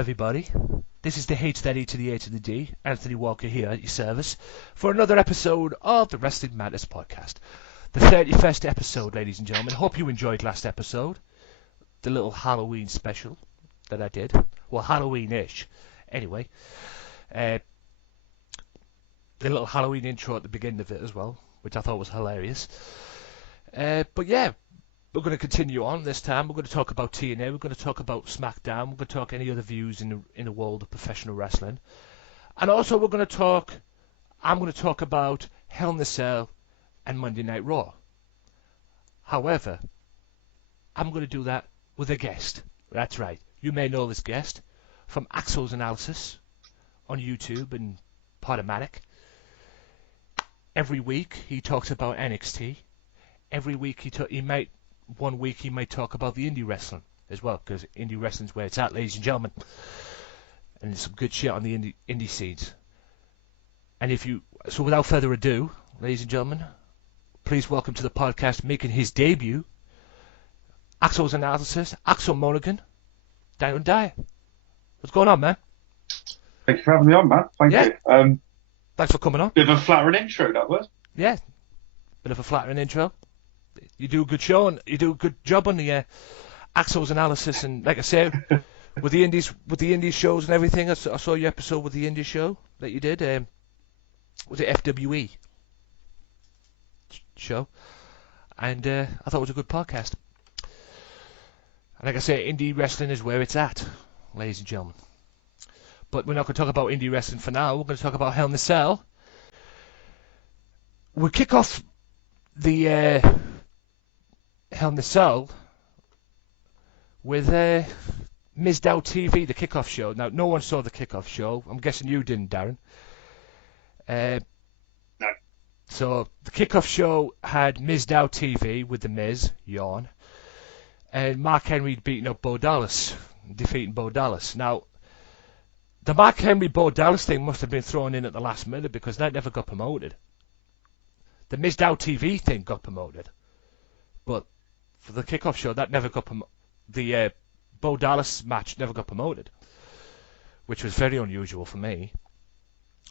everybody. This is the H that E to the A to the D, Anthony Walker here at your service, for another episode of the Wrestling Matters podcast. The 31st episode, ladies and gentlemen. Hope you enjoyed last episode. The little Halloween special that I did. Well, Halloween-ish. Anyway. The little Halloween intro at the beginning of it as well, which I thought was hilarious. But yeah, we're going to continue on this time. We're going to talk about TNA. We're going to talk about Smackdown. We're going to talk any other views in the world of professional wrestling. And also I'm going to talk about Hell in a Cell and Monday Night Raw. However, I'm going to do that with a guest. That's right. You may know this guest from Axel's Analysis on YouTube and Podomatic. Every week he talks about NXT. Every week one week he might talk about the indie wrestling as well, because indie wrestling's where it's at, ladies and gentlemen. And there's some good shit on the indie scenes. And so without further ado, ladies and gentlemen, please welcome to the podcast, making his debut, Axel's Analysis, Axel Mulligan, Darren Dyer. What's going on, man? Thank you for having me on, man. Thank you. Thanks for coming on. Bit of a flattering intro, that was. Yeah, bit of a flattering intro. You do a good show, and you do a good job on the Axel's Analysis, and like I said, with the indies shows and everything. I saw your episode with the indie show that you did. Was it FWE show? And I thought it was a good podcast. And like I say, indie wrestling is where it's at, ladies and gentlemen. But we're not going to talk about indie wrestling for now. We're going to talk about Hell in a Cell. We'll kick off the Hell in a Cell with Mizdow TV, the kickoff show. Now, no one saw the kickoff show. I'm guessing you didn't, Darren. No. So the kickoff show had Mizdow TV with the Miz, yawn, and Mark Henry beating up Bo Dallas, defeating Bo Dallas. Now, the Mark Henry Bo Dallas thing must have been thrown in at the last minute, because that never got promoted. The Mizdow TV thing got promoted, but for the kickoff show, that never got promoted. The Bo Dallas match never got promoted, which was very unusual for me.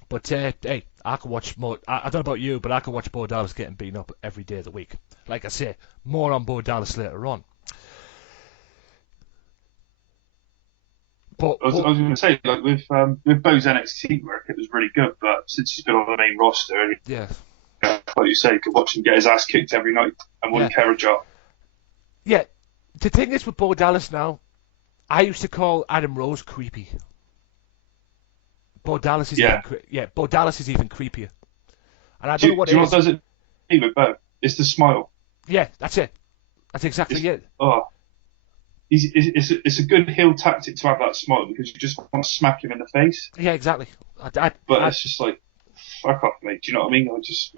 But hey, I could watch more. I don't know about you, but I could watch Bo Dallas getting beaten up every day of the week. Like I say, more on Bo Dallas later on. But I was going to say, like with Bo's NXT work, it was really good. But since he's been on the main roster, yeah, like you say, you could watch him get his ass kicked every night and wouldn't care a jot. Yeah, the thing is with Bo Dallas now, I used to call Adam Rose creepy. Bo Dallas is Bo Dallas is even creepier. And I don't know what it is. What does it mean with Bo? It's the smile. Yeah, that's it. That's exactly it. Oh, it's a good heel tactic to have that smile, because you just want to smack him in the face. Yeah, exactly. But it's just like, fuck off, mate. Do you know what I mean?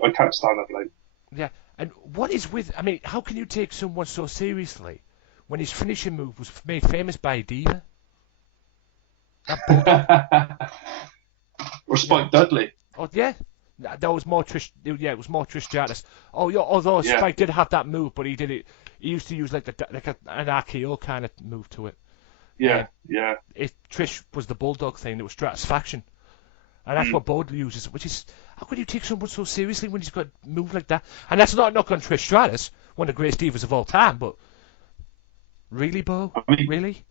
I can't stand that bloke. Yeah, and what is with? I mean, how can you take someone so seriously when his finishing move was made famous by a diva? Or Spike Dudley. Oh yeah, that was more Trish. Yeah, it was more Trish Stratus. Oh yeah, although Spike did have that move, but he did it. He used to use an RKO kind of move to it. Yeah. Trish was the bulldog thing. It was Stratusfaction, and that's what Bo uses. Which is, how can you take someone so seriously when he's got a move like that? And that's not a knock on Trish Stratus, one of the greatest divas of all time. But really, Bo? I mean, really?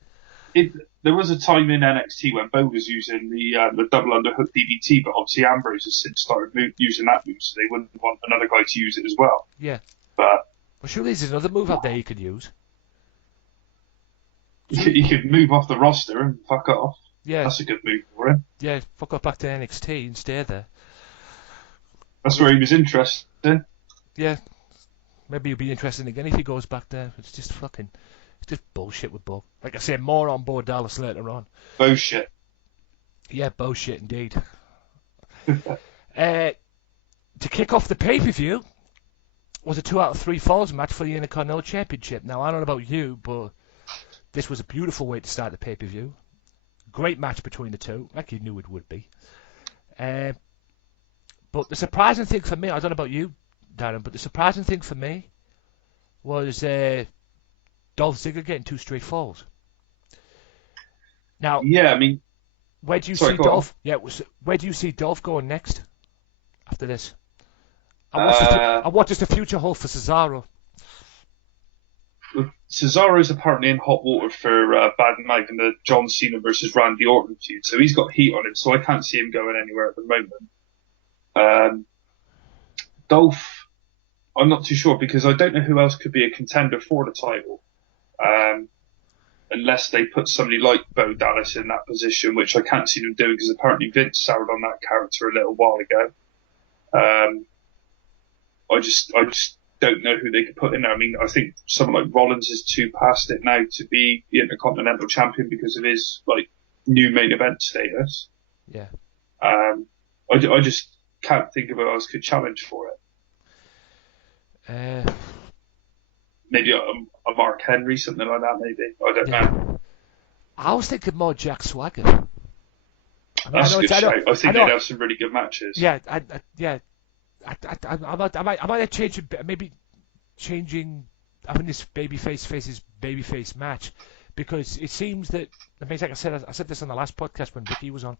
There was a time in NXT when Bo was using the double underhook DDT, but obviously Ambrose has since started using that move, so they wouldn't want another guy to use it as well. Yeah. But well, surely there's another move out there he could use. He could move off the roster and fuck off. Yeah. That's a good move for him. Yeah, fuck off back to NXT and stay there. That's where he was interested in. Yeah. Maybe he'll be interested again if he goes back there. It's just bullshit with Bo. Like I say, more on Bo Dallas later on. Bullshit. Yeah, bullshit indeed. To kick off the pay-per-view was a 2 out of 3 falls match for the Intercontinental Championship. Now, I don't know about you, but this was a beautiful way to start the pay-per-view. Great match between the two, like you knew it would be. But the surprising thing for me, I don't know about you, Darren, but the surprising thing for me was Dolph Ziggler getting 2 straight falls. Now, Yeah, I mean, where do you sorry, see go on. Dolph? Yeah, where do you see Dolph going next after this? And what does the future hold for Cesaro? Cesaro's apparently in hot water for Bad Night and the John Cena versus Randy Orton feud, so he's got heat on him. So I can't see him going anywhere at the moment. Dolph, I'm not too sure because I don't know who else could be a contender for the title, unless they put somebody like Bo Dallas in that position, which I can't see them doing because apparently Vince soured on that character a little while ago. I just don't know who they could put in there. I mean, I think someone like Rollins is too past it now to be the Intercontinental Champion because of his like new main event status. Yeah. I just can't think of who else could challenge for it. Maybe a Mark Henry, something like that. Maybe I don't know. I was thinking more Jack Swagger. I mean, That's a good shout. I think they'd have some really good matches. Yeah, I might have changed, maybe changing having this babyface faces babyface match, because it seems that, I mean, like I said this on the last podcast when Vicky was on.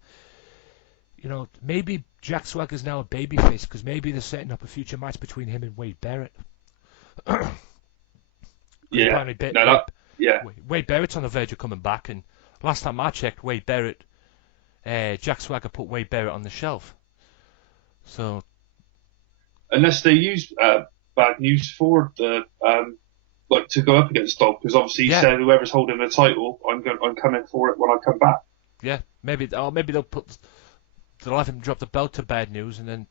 You know, maybe Jack Swagger's now a babyface because maybe they're setting up a future match between him and Wade Barrett. Yeah. Wade Barrett's on the verge of coming back, and last time I checked, Jack Swagger put Wade Barrett on the shelf. So. Unless they use Bad News for the like to go up against Dolph, because obviously he said whoever's holding the title, I'm coming for it when I come back. Yeah, maybe they'll have him drop the belt to Bad News, and then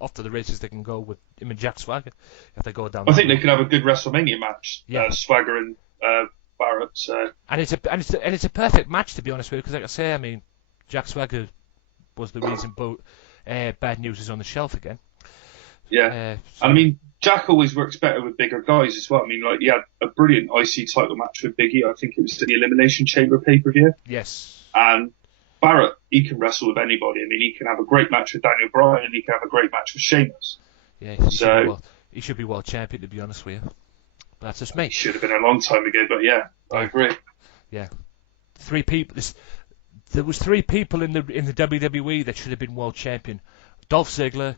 after the races they can go with him and Jack Swagger if they go down. I think they could have a good WrestleMania match. Yeah, Swagger and Barrett. So. And it's a perfect match, to be honest with you, because like I say, I mean, Jack Swagger was the reason Bad News is on the shelf again. Yeah, I mean, Jack always works better with bigger guys as well. I mean, like, he had a brilliant IC title match with Biggie. I think it was the Elimination Chamber pay-per-view. Yes. And Barrett, he can wrestle with anybody. I mean, he can have a great match with Daniel Bryan, and he can have a great match with Sheamus. Yeah, he should be world champion, to be honest with you. But that's just me. He should have been a long time ago, but yeah, I agree. Yeah. There was three people in the WWE that should have been world champion: Dolph Ziggler,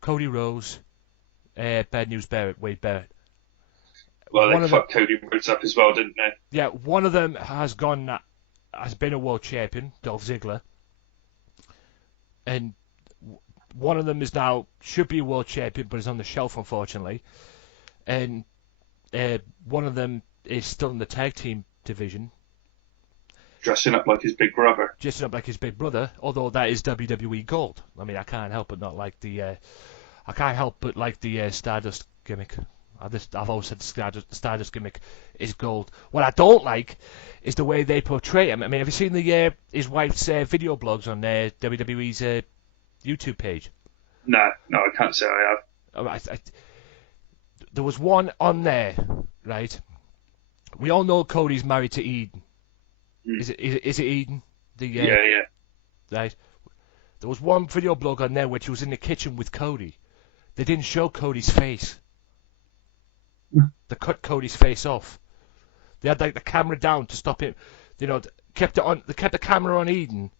Cody Rhodes, Bad News Barrett, Wade Barrett. Well, they fucked Cody Rhodes up as well, didn't they? Yeah, one of them has been a world champion, Dolph Ziggler, and one of them should be a world champion, but is on the shelf, unfortunately, and one of them is still in the tag team division. Dressing up like his big brother. Although that is WWE gold. I mean, I can't help but like the Stardust gimmick. I've always said the Stardust gimmick is gold. What I don't like is the way they portray him. I mean, have you seen his wife's video blogs on WWE's YouTube page? No, I can't say I have. There was one on there, right? We all know Cody's married to Eden. Is it Eden? Yeah. Right. There was one video blog on there where she was in the kitchen with Cody. They didn't show Cody's face. They cut Cody's face off. They had like the camera down to stop him. They kept the camera on Eden,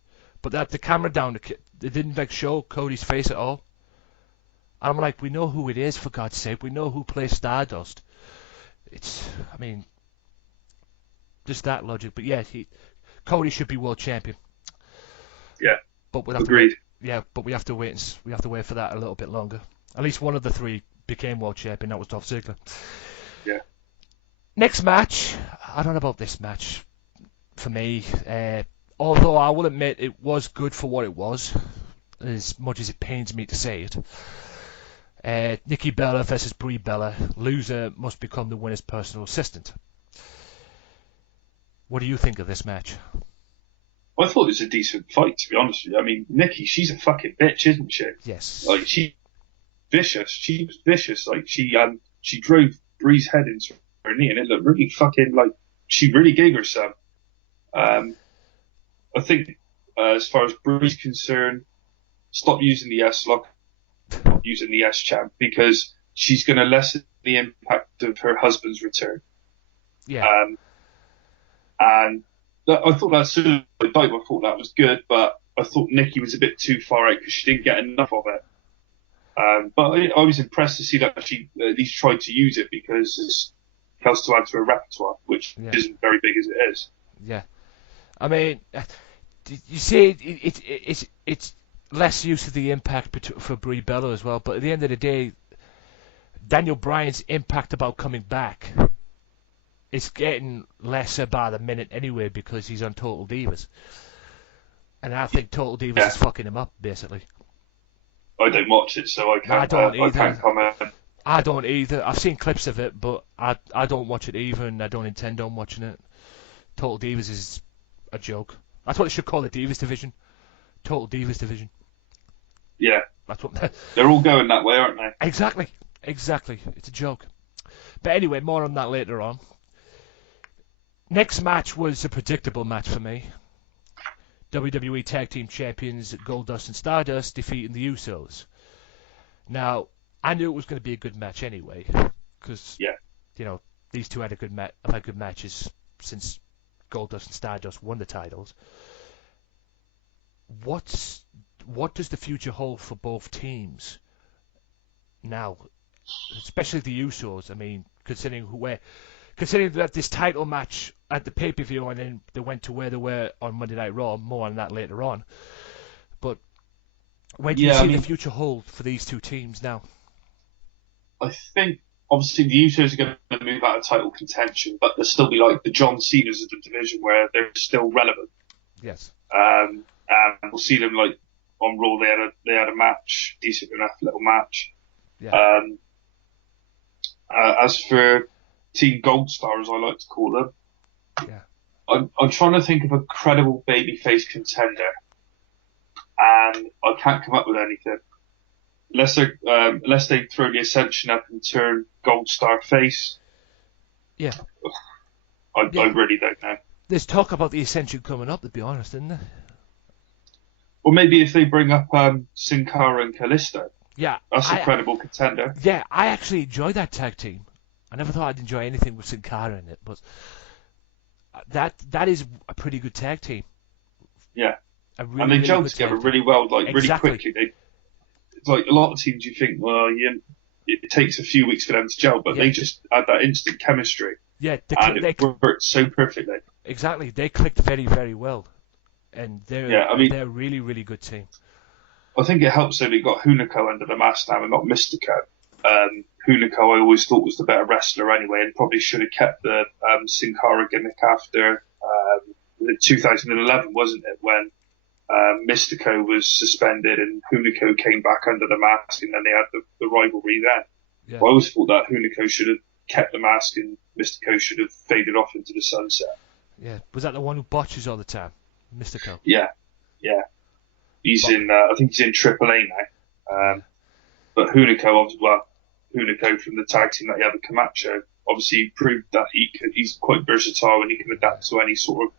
but they had the camera down. They didn't like show Cody's face at all. And I'm like, we know who it is, for God's sake. We know who plays Stardust. Just that logic. But yeah, Cody should be world champion. Yeah. But we'll have agreed. But we have to wait. We have to wait for that a little bit longer. At least one of the three became world champion. That was Dolph Ziggler. Yeah. Next match. I don't know about this match. For me, although I will admit it was good for what it was, as much as it pains me to say it. Nikki Bella versus Brie Bella. Loser must become the winner's personal assistant. What do you think of this match? I thought it was a decent fight, to be honest with you. I mean, Nikki, she's a fucking bitch, isn't she? Yes. Like, she's vicious. She was vicious. Like, she drove Brie's head into her knee, and it looked really fucking like she really gave her some. I think, as far as Brie's concerned, stop using the S-lock, using the S-champ, because she's going to lessen the impact of her husband's return. Yeah. And I thought that Suicide Dive, I thought that was good, but I thought Nikki was a bit too far out because she didn't get enough of it. But I was impressed to see that she at least tried to use it because it's helps to add to her repertoire, which isn't very big as it is. Yeah. I mean, you see, it's less use of the impact for Brie Bella as well, but at the end of the day, Daniel Bryan's impact about coming back is getting lesser by the minute anyway because he's on Total Divas. And I think Total Divas is fucking him up, basically. I don't watch it, so I can't, I don't either. I can't comment. I don't either. I've seen clips of it, but I don't watch it either, and I don't intend on watching it. Total Divas is a joke. That's what they should call the Divas division. Total Divas division. Yeah. That's what they're all going that way, aren't they? Exactly. It's a joke. But anyway, more on that later on. Next match was a predictable match for me. WWE Tag Team Champions Goldust and Stardust defeating the Usos. Now, I knew it was going to be a good match anyway, because you know these two have had good matches since Goldust and Stardust won the titles. What does the future hold for both teams now, especially the Usos? I mean, considering that this title match at the pay-per-view and then they went to where they were on Monday Night Raw, more on that later on. But where do you see the future hold for these two teams now? I think, obviously, the Usos are going to move out of title contention, but they'll still be like the John Cena's of the division where they're still relevant. Yes. And we'll see them like on Raw. They had a match, decent enough little match. Yeah. As for Team Gold Star, as I like to call them, I'm trying to think of a credible babyface contender, and I can't come up with anything. Unless they throw the Ascension up and turn Gold Star face. Yeah. I really don't know. There's talk about the Ascension coming up, to be honest, isn't there? Or maybe if they bring up Sin Cara and Kalisto. Yeah. That's a credible contender. Yeah, I actually enjoyed that tag team. I never thought I'd enjoy anything with Sin Cara in it, but that is a pretty good tag team. Yeah. Really, and they gel together really well, like really quickly. It's like a lot of teams, you think, well, it takes a few weeks for them to gel, but they just had that instant chemistry. Yeah, it worked so perfectly. Exactly, they clicked very, very well, and they're a really, really good team. I think it helps that they got Hunico under the mask now and not Mystico. Hunico I always thought was the better wrestler anyway, and probably should have kept the Sin Cara gimmick after 2011, wasn't it, when Mystico was suspended and Hunico came back under the mask, and then they had the rivalry then. Yeah. I always thought that Hunico should have kept the mask and Mystico should have faded off into the sunset. Yeah, was that the one who botches all the time, Mystico? Yeah. He's in. I think he's in AAA now. But Hunico from the tag team that he had with Camacho, obviously proved that he's quite versatile and he can adapt to any sort of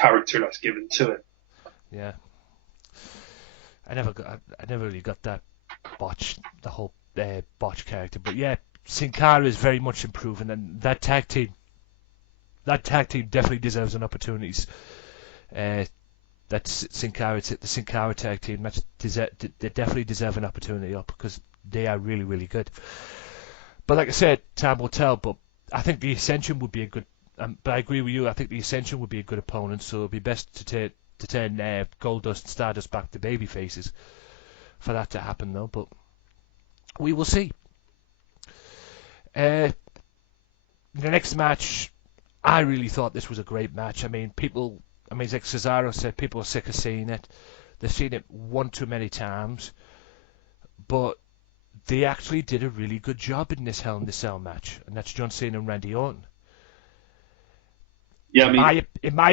character that's given to him. Yeah. I never really got that the whole botch character, but yeah, Sin Cara is very much improving, and that tag team definitely deserves an opportunity. That's the Sin Cara tag team. They definitely deserve an opportunity up because they are really, really good. But like I said, time will tell. But I think the Ascension would be a good. But I agree with you. I think the Ascension would be a good opponent. So it'd be best to turn Goldust and Stardust back to baby faces for that to happen, though. But we will see. The next match, I really thought this was a great match. I mean, as like Cesaro said, people are sick of seeing it. They've seen it one too many times. But they actually did a really good job in this Hell in the Cell match, and that's John Cena and Randy Orton. Yeah, in my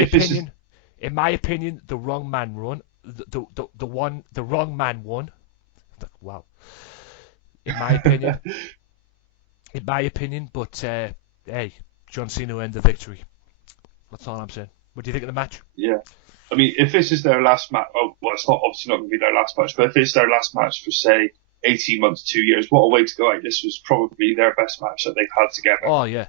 opinion, the wrong man won. The wrong man won. Wow. In my opinion, but hey, John Cena earned the victory. That's all I'm saying. What do you think of the match? Yeah. I mean, if this is their last match, it's obviously not going to be their last match, but if it's their last match for, say, 18 months, 2 years, what a way to go out. This was probably their best match that they've had together. Oh, yeah.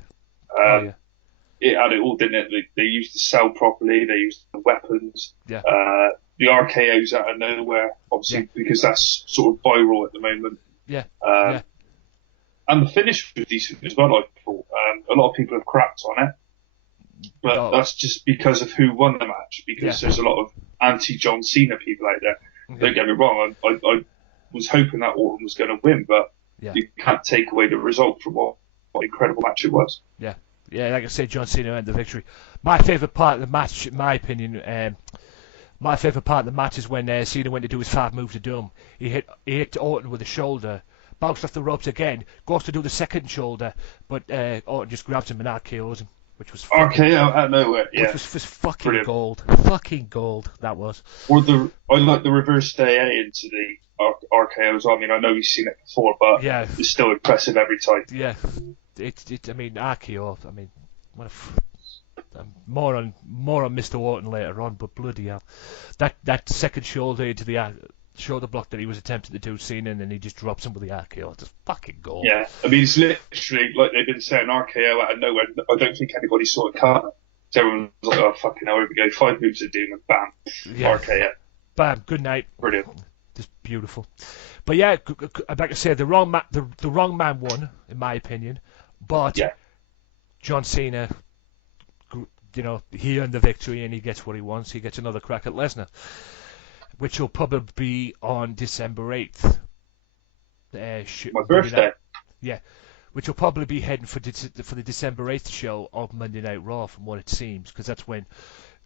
it had it all, didn't it? They used the cell properly. They used the weapons. Yeah. The RKOs out of nowhere, obviously, because that's sort of viral at the moment. Yeah. And the finish was decent as well, I thought. A lot of people have crapped on it. But that's just because of who won the match, because there's a lot of anti-John Cena people out there. Don't get me wrong, I was hoping that Orton was going to win, but you can't take away the result from what an incredible match it was. Yeah, like I said, John Cena earned the victory. My favourite part of the match, in my opinion, is when Cena went to do his 5 move to Doom. He hit Orton with the shoulder, bounced off the ropes again, goes to do the second shoulder, but Orton just grabs him and RKOs him. Which was RKO out of nowhere, Which was fucking brilliant. Gold. Fucking gold, that was. Or I like the reverse day into the RKOs. I mean, I know we've seen it before, but it's still impressive every time. Yeah. I mean, RKO, I mean, more on Mr. Orton later on, but bloody hell. That second shoulder into the shoulder block that he was attempting to do Cena, and then he just drops him with the RKO. It's fucking gold. Yeah, I mean, it's literally like they've been saying RKO out of nowhere. I don't think anybody saw it coming. So everyone was like, oh, fucking hell, here we go. 5 moves of Doom and bam, RKO. Bam, good night. Brilliant. Just beautiful. But yeah, like I said, the wrong man won, in my opinion. But John Cena, he earned the victory and he gets what he wants. He gets another crack at Lesnar, which will probably be on December 8th. My birthday. Yeah, which will probably be heading for the December 8th show of Monday Night Raw, from what it seems, because that's when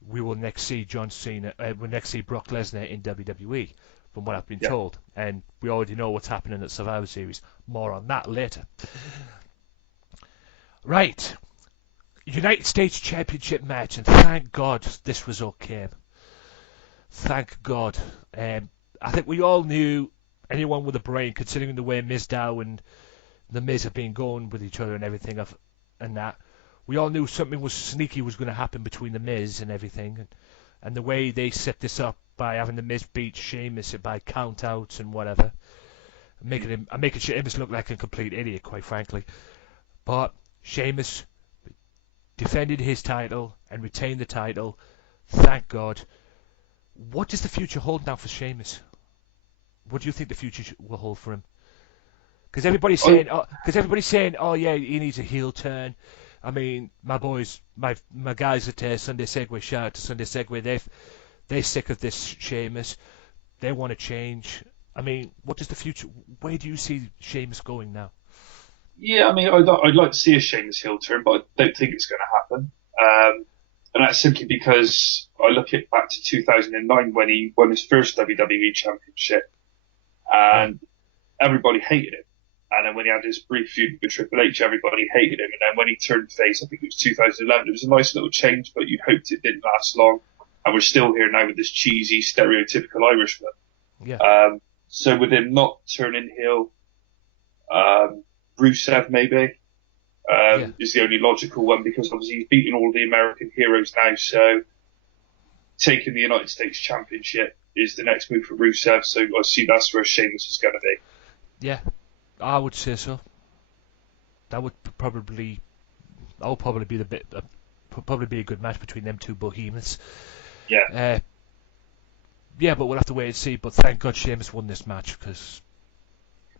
we will next see John Cena, we'll next see Brock Lesnar in WWE, from what I've been told. And we already know what's happening at Survivor Series. More on that later. Right. United States Championship match, and thank God this result came. Thank God. I think we all knew, anyone with a brain, considering the way Mizdow and the Miz have been going with each other and everything, and that, we all knew something was sneaky was going to happen between the Miz and everything, and the way they set this up by having the Miz beat Sheamus by count-outs and whatever, making Sheamus look like a complete idiot, quite frankly. But Sheamus defended his title and retained the title. Thank God. What does the future hold now for Sheamus? What do you think the future will hold for him? Because everybody's saying, oh yeah, he needs a heel turn. I mean, my boys, my guys at Sunday Segway, shout out to Sunday Segway, they're sick of this Sheamus. They want to change. I mean, what does the future? Where do you see Sheamus going now? Yeah, I mean, I'd like to see a Sheamus heel turn, but I don't think it's going to happen. And that's simply because I look back to 2009 when he won his first WWE Championship, and everybody hated him. And then when he had his brief feud with Triple H, everybody hated him. And then when he turned face, I think it was 2011, it was a nice little change, but you hoped it didn't last long. And we're still here now with this cheesy, stereotypical Irishman. Yeah. So with him not turning heel, Rusev maybe is the only logical one, because obviously he's beaten all the American heroes now. So taking the United States Championship is the next move for Rusev. So I see that's where Sheamus is going to be. Yeah, I would say so. That would probably be probably be a good match between them two behemoths. Yeah. Yeah, but we'll have to wait and see. But thank God Sheamus won this match, because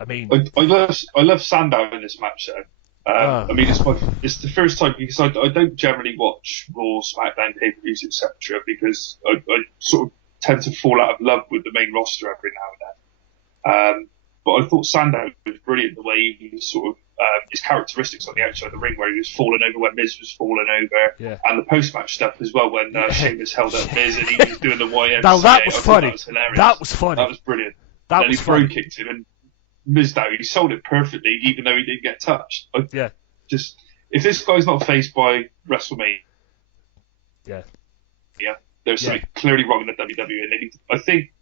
I mean, I love Sandow in this match though. I mean, it's the first time, because I don't generally watch Raw, SmackDown, pay-per-views, etc. because I sort of tend to fall out of love with the main roster every now and then. But I thought Sandow was brilliant, the way he was sort of his characteristics on the outside of the ring, where he was falling over when Miz was falling over, and the post-match stuff as well when Sheamus held up Miz and he was doing the YMCA. Now that was funny. That was hilarious. That was funny. That was brilliant. And he throw kicked him, and Mizdow, he sold it perfectly, even though he didn't get touched. Just, if this guy's not faced by WrestleMania, there's something clearly wrong in the WWE. And I think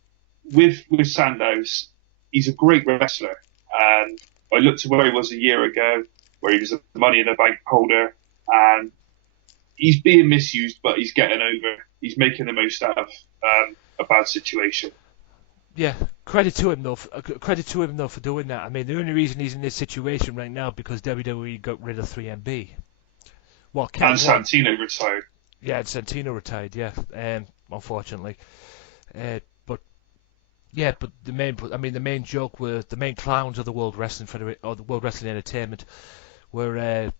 with Sandows, he's a great wrestler. And I looked to where he was a year ago, where he was a Money in the Bank holder, and he's being misused, but he's getting over. He's making the most out of a bad situation. Yeah, credit to him though for doing that. I mean, the only reason he's in this situation right now because WWE got rid of 3MB, Well, Ken And won. Santino retired. Yeah, and Santino retired. Yeah, unfortunately. But yeah, but the main joke were the main clowns of the World Wrestling Federation or the World Wrestling Entertainment were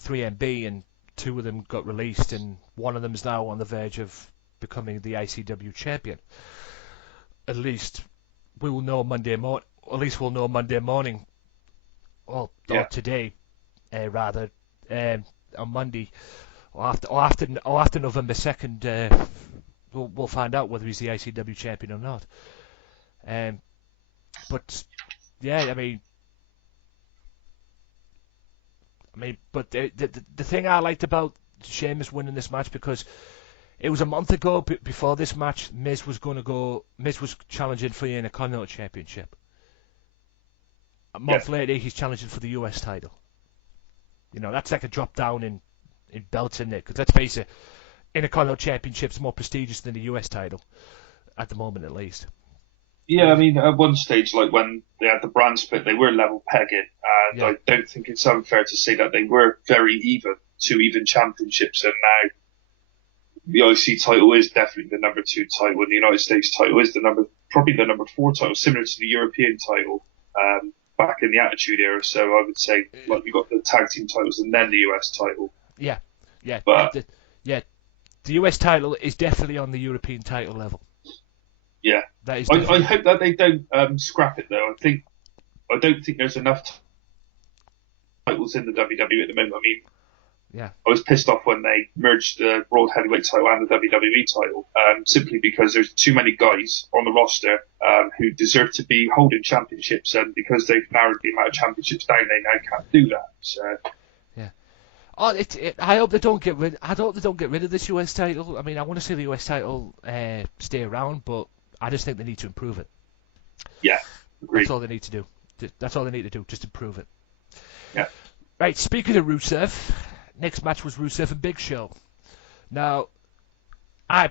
3MB, and two of them got released, and one of them is now on the verge of becoming the ICW champion. At least we will know Monday morning. At least we'll know Monday morning, or today, rather, on Monday, or after November 2nd. We'll find out whether he's the ICW champion or not. But yeah, but the thing I liked about Sheamus winning this match, because it was a month ago before this match, Miz was challenging for the Intercontinental Championship. A month later, he's challenging for the US title. That's like a drop down in belts, isn't it? Because let's face it, Intercontinental Championship's more prestigious than the US title, at the moment at least. Yeah, at one stage, like when they had the brand split, they were level pegging, and I don't think it's unfair to say that they were very even championships, and now the IC title is definitely the number 2 title, and the United States title is probably the number 4 title, similar to the European title back in the Attitude Era. So I would say, like, you got the tag team titles and then the US title. Yeah. But the US title is definitely on the European title level. Yeah, that is. I hope that they don't scrap it though. I don't think there's enough titles in the WWE at the moment. I was pissed off when they merged the World Heavyweight title and the WWE title, simply because there's too many guys on the roster who deserve to be holding championships, and because they've narrowed the amount of championships down, they now can't do that. So. Yeah. I hope they don't get rid. I hope they don't get rid of this US title. I want to see the US title stay around, but I just think they need to improve it. Yeah, agreed. That's all they need to do. That's all they need to do, just improve it. Yeah. Right, speaking of Rusev, next match was Rusev and Big Show. Now,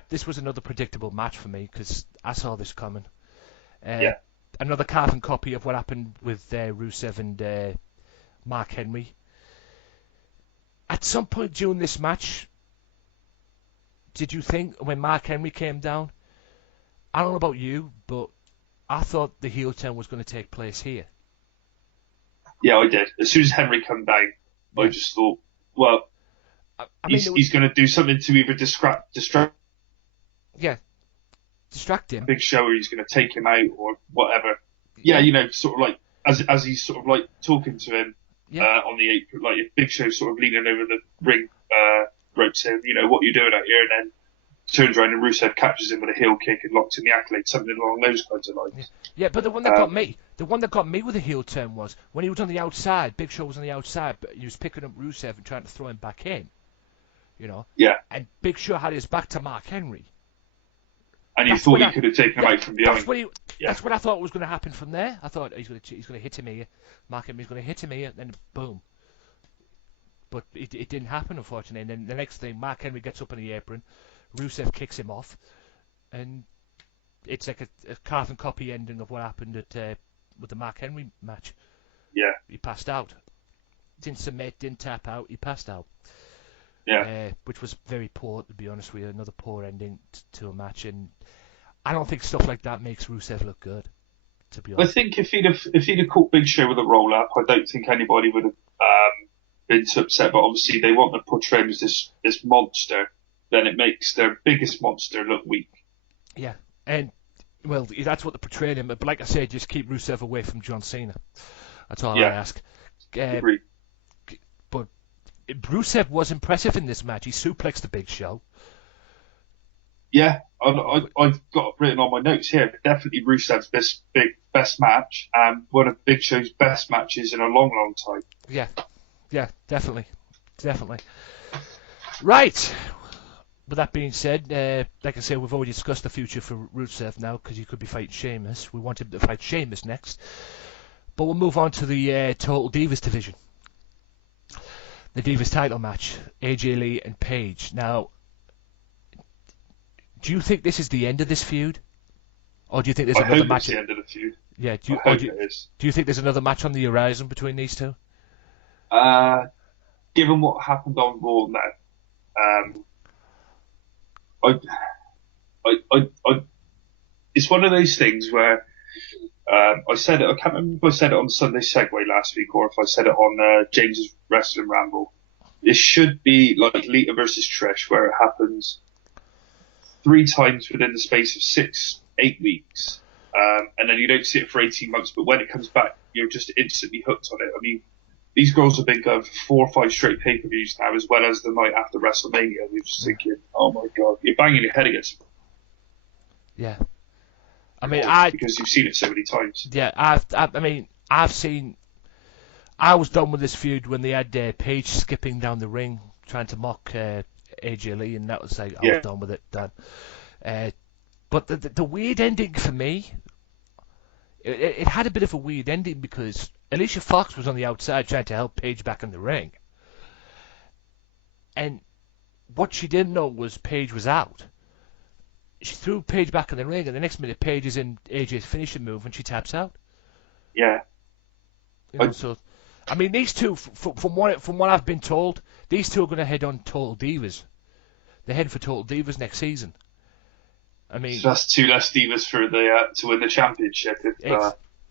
this was another predictable match for me, because I saw this coming. Another carbon copy of what happened with Rusev and Mark Henry. At some point during this match, did you think, when Mark Henry came down, I don't know about you, but I thought the heel turn was going to take place here. Yeah, I did. As soon as Henry came down, I just thought, well, he's going to do something to either distract him. Big Show, or he's going to take him out, or whatever. Yeah, sort of like as he's sort of like talking to him on the apron, like if Big Show's sort of leaning over the ring rope, saying, what you doing out here, and then turns around and Rusev catches him with a heel kick and locks in the accolade, something along those kinds of lines. Yeah, but the one that got me with a heel turn was when he was on the outside. Big Show was on the outside, but he was picking up Rusev and trying to throw him back in. Yeah. And Big Show had his back to Mark Henry. And you thought he could have taken him out from behind. That's what I thought was going to happen from there. I thought he's going to hit him here. Mark Henry's going to hit him here, and then boom. But it didn't happen, unfortunately. And then the next thing, Mark Henry gets up on the apron. Rusev kicks him off, and it's like a carbon copy ending of what happened with the Mark Henry match. Yeah. He passed out. Didn't submit, didn't tap out, he passed out. Yeah. Which was very poor, to be honest with you. Another poor ending to a match, and I don't think stuff like that makes Rusev look good, to be honest. I think if he'd have caught Big Show with a roll up, I don't think anybody would have been so upset. But obviously, they want to portray him as this monster. Then it makes their biggest monster look weak. Yeah, and well, that's what they portrayed him. But like I said, just keep Rusev away from John Cena. That's all I ask. Agreed. But Rusev was impressive in this match. He suplexed the Big Show. Yeah, I've got written on my notes here. Definitely Rusev's best match, and one of Big Show's best matches in a long, long time. Yeah, definitely. Right. With that being said, like I said, we've already discussed the future for Rusev now, because he could be fighting Sheamus. We want him to fight Sheamus next. But we'll move on to the Total Divas division. The Divas title match, AJ Lee and Paige. Now, do you think this is the end of this feud? Or do you think there's another match? I hope it's the end of the feud. Yeah, I hope it is. Do you think there's another match on the horizon between these two? given what happened on Raw now, I, it's one of those things where I said it. I can't remember if I said it on Sunday Segway last week or if I said it on James's Wrestling Ramble. It should be like Lita versus Trish, where it happens 3 times within the space of 6-8 weeks, and then you don't see it for 18 months. But when it comes back, you're just instantly hooked on it. I mean, these girls have been going for 4 or 5 straight pay-per-views now, as well as the night after WrestleMania. You're just thinking, oh my god, you're banging your head against. Yeah. I mean, because you've seen it so many times. Yeah, I've seen. I was done with this feud when they had Paige skipping down the ring trying to mock AJ Lee, and that was like I was done with it. Done. But the weird ending for me, it had a bit of a weird ending because Alicia Fox was on the outside trying to help Paige back in the ring, and what she didn't know was Paige was out. She threw Paige back in the ring, and the next minute Paige is in AJ's finishing move, and she taps out. Yeah. You know, so, I mean, these two, from what I've been told, these two are going to head on Total Divas. They're heading for Total Divas next season. I mean, so that's 2 less Divas for the to win the championship.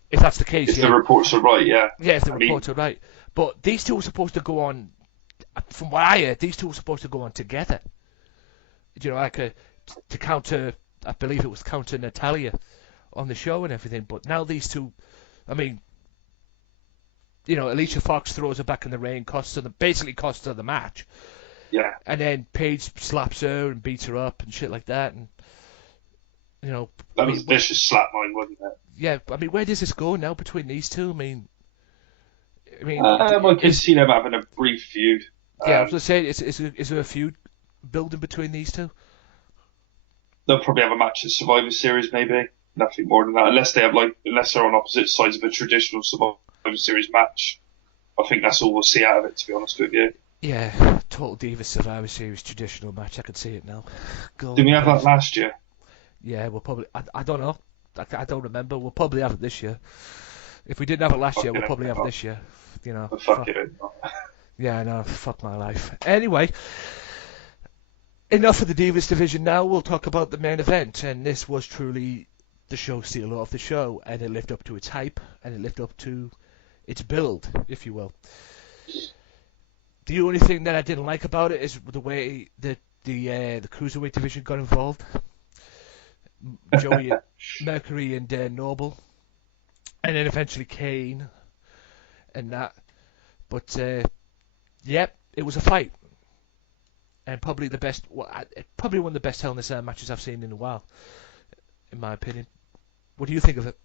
If that's the case, if the reports are right, yeah. Yeah, if the reports are right. But these two are supposed to go on. From what I heard, these two were supposed to go on together. You know, like to counter, I believe it was counter Natalia on the show and everything. But now these two, I mean, you know, Alicia Fox throws her back in the ring, basically costs her the match. Yeah. And then Paige slaps her and beats her up and shit like that. And, you know. That was a vicious slap mine, wasn't it? Yeah, I mean, where does this go now between these two? I mean, I can see them having a brief feud. Yeah, I was going to say, is there a feud building between these two? They'll probably have a match at Survivor Series, maybe. Nothing more than that, unless they're on opposite sides of a traditional Survivor Series match. I think that's all we'll see out of it, to be honest with you. Yeah, Total Divas Survivor Series traditional match. I can see it now. Did we have that last year? Yeah, we'll probably. I don't know. I don't remember. We'll probably have it this year. If we didn't have it last year, we'll probably have it this year. You know. Fuck it. Yeah, I know. Fuck my life. Anyway, enough of the Divas division now. We'll talk about the main event. And this was truly the show stealer of the show. And it lived up to its hype. And it lived up to its build, if you will. The only thing that I didn't like about it is the way that the Cruiserweight division got involved. Joey, Mercury and Noble. And then eventually Kane. And that. But, yep, it was a fight. And probably probably one of the best Hell in a Cell matches I've seen in a while, in my opinion. What do you think of it?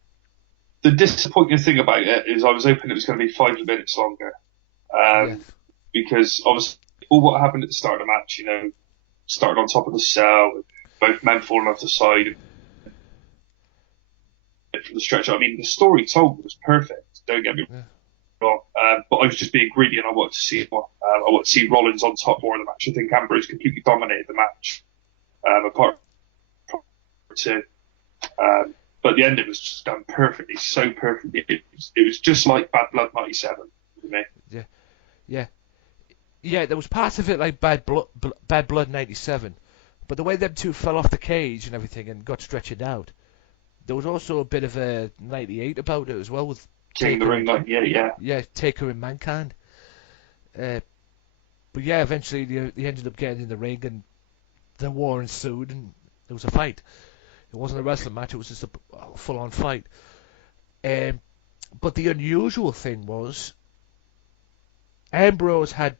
The disappointing thing about it is I was hoping it was going to be 5 minutes longer. Because obviously, all what happened at the start of the match, you know, started on top of the cell, with both men falling off the side from the stretcher. I mean, the story told was perfect. Don't get me wrong. But I was just being greedy, and I wanted to see more. I want to see Rollins on top more of the match. I think Ambrose completely dominated the match, apart from two. But the end, it was just done perfectly, so perfectly. It was just like Bad Blood '97 to me. Yeah, there was parts of it like Bad Blood '97, but the way them two fell off the cage and everything and got stretched out, there was also a bit of a '98 about it as well with King of the Ring '98, yeah. Yeah, Taker and Mankind. But yeah, eventually they ended up getting in the ring and the war ensued and there was a fight. It wasn't a wrestling match; it was just a full-on fight. But the unusual thing was Ambrose had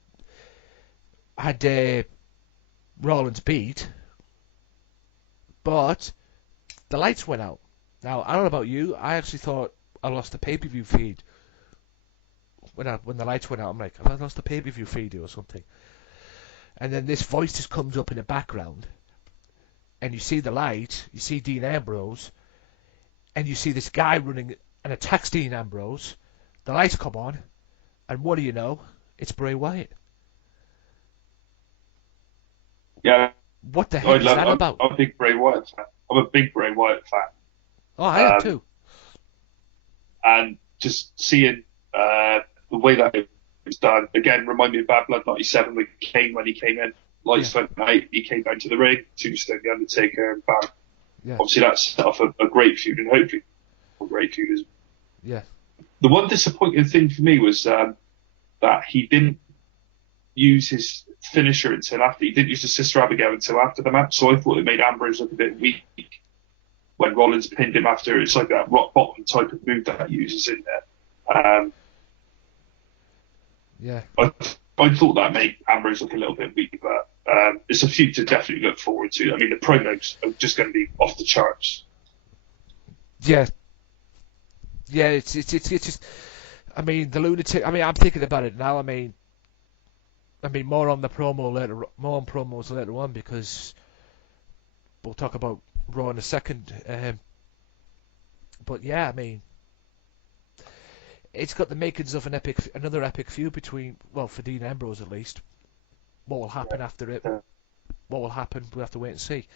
Rollins beat, but the lights went out. Now, I don't know about you, I actually thought I lost the pay-per-view feed. When the lights went out, I'm like, have I lost the pay-per-view feed or something? And then this voice just comes up in the background, and you see the light, you see Dean Ambrose, and you see this guy running and attacks Dean Ambrose. The lights come on, and what do you know? It's Bray Wyatt. Yeah. What the heck is that about? I'm a big Bray Wyatt fan. I'm a big Bray Wyatt fan. Oh, I am too. And just seeing the way that was done. Again, remind me of Bad Blood 97 when he came in. Lights went out, he came down to the ring, tombstone the Undertaker, and bam. Yeah. Obviously, that set off a great feud, and hopefully a great feud is. Yeah. The one disappointing thing for me was that he didn't use his finisher until after. He didn't use the Sister Abigail until after the match, so I thought it made Ambrose look a bit weak when Rollins pinned him after. It's like that rock bottom type of move that he uses in there. Yeah. I thought that made Ambrose look a little bit weak, but it's a feud to definitely look forward to. I mean, the promos are just going to be off the charts. Yeah. Yeah, it's just. I mean, the lunatic. I mean, I'm thinking about it now. I mean, more on promos later on, because we'll talk about Raw in a second. But yeah, I mean, it's got the makings of another epic feud between, well, for Dean Ambrose at least. What will happen after it? What will happen? We'll have to wait and see.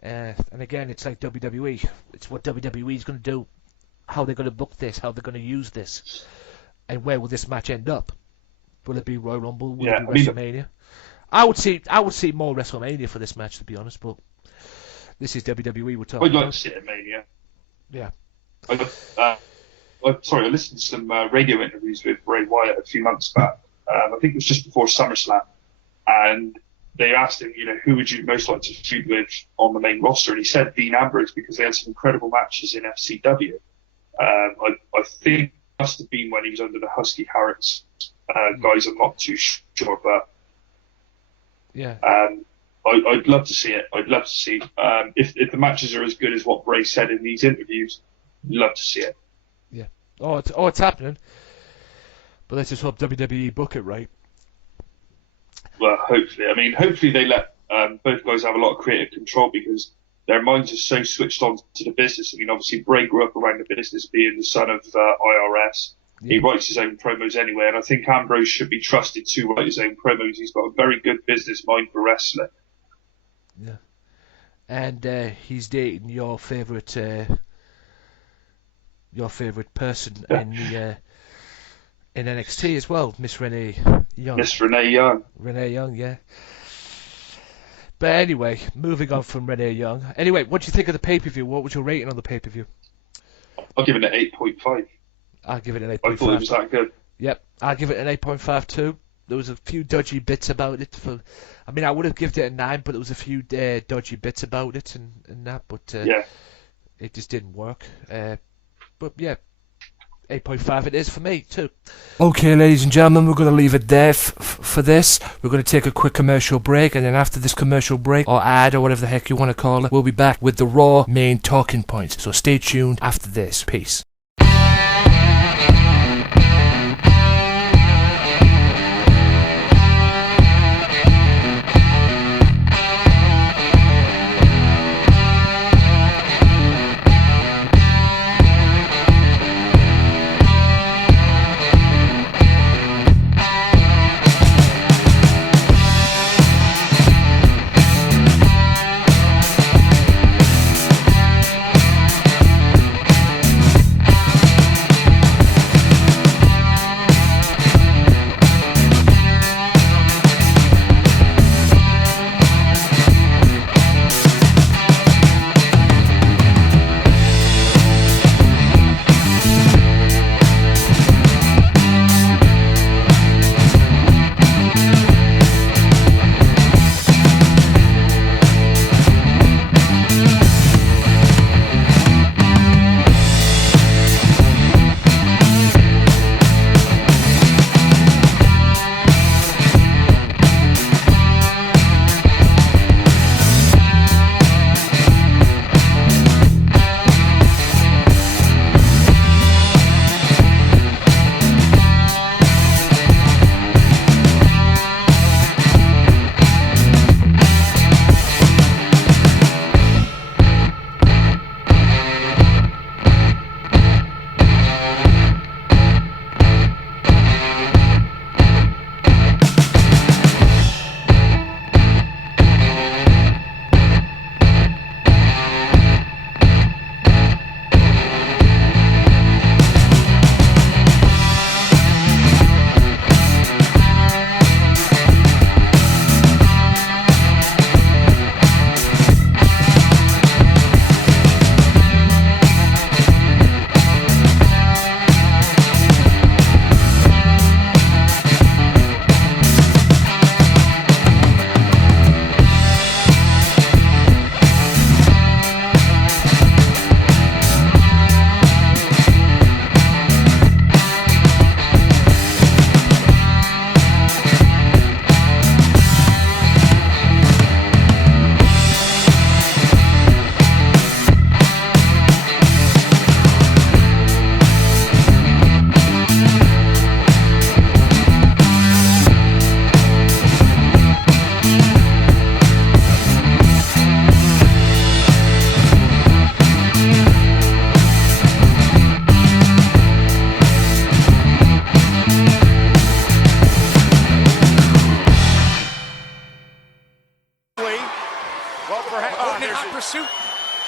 And again, it's like WWE. It's what WWE is going to do. How they're going to book this? How they're going to use this? And where will this match end up? Will it be Royal Rumble? Will it be WrestleMania? I would see more WrestleMania for this match, to be honest. But this is WWE we're talking I'd like about. to see it at Mania. Yeah. I listened to some radio interviews with Bray Wyatt a few months back. I think it was just before SummerSlam, and they asked him, who would you most like to feud with on the main roster? And he said Dean Ambrose, because they had some incredible matches in FCW. I think it must have been when he was under the Husky Harris guys. I'm not too sure, but yeah, I'd love to see it. I'd love to see if the matches are as good as what Bray said in these interviews. Love to see it. Yeah. Oh, it's happening. But let's just hope WWE book it right. Well, hopefully. I mean, hopefully they let both guys have a lot of creative control, because their minds are so switched on to the business. I mean, obviously, Bray grew up around the business, being the son of IRS. Yeah. He writes his own promos anyway, and I think Ambrose should be trusted to write his own promos. He's got a very good business mind for wrestling. Yeah. And he's dating your favourite person in NXT as well, Miss Renee Young. Miss Renee Young. Renee Young, yeah. But anyway, moving on from Renee Young. Anyway, what do you think of the pay-per-view? What was your rating on the pay-per-view? I'll give it an 8.5. I'll give it an 8.5. I thought it was that good. Yep, I'll give it an 8.5 too. There was a few dodgy bits about it. I would have given it a 9, but there was a few dodgy bits about it and that. But yeah, it just didn't work. But yeah, 8.5 it is for me too. Okay, ladies and gentlemen, we're going to leave it there for this. We're going to take a quick commercial break, and then after this commercial break, or ad, or whatever the heck you want to call it, we'll be back with the Raw main talking points. So stay tuned after this. Peace.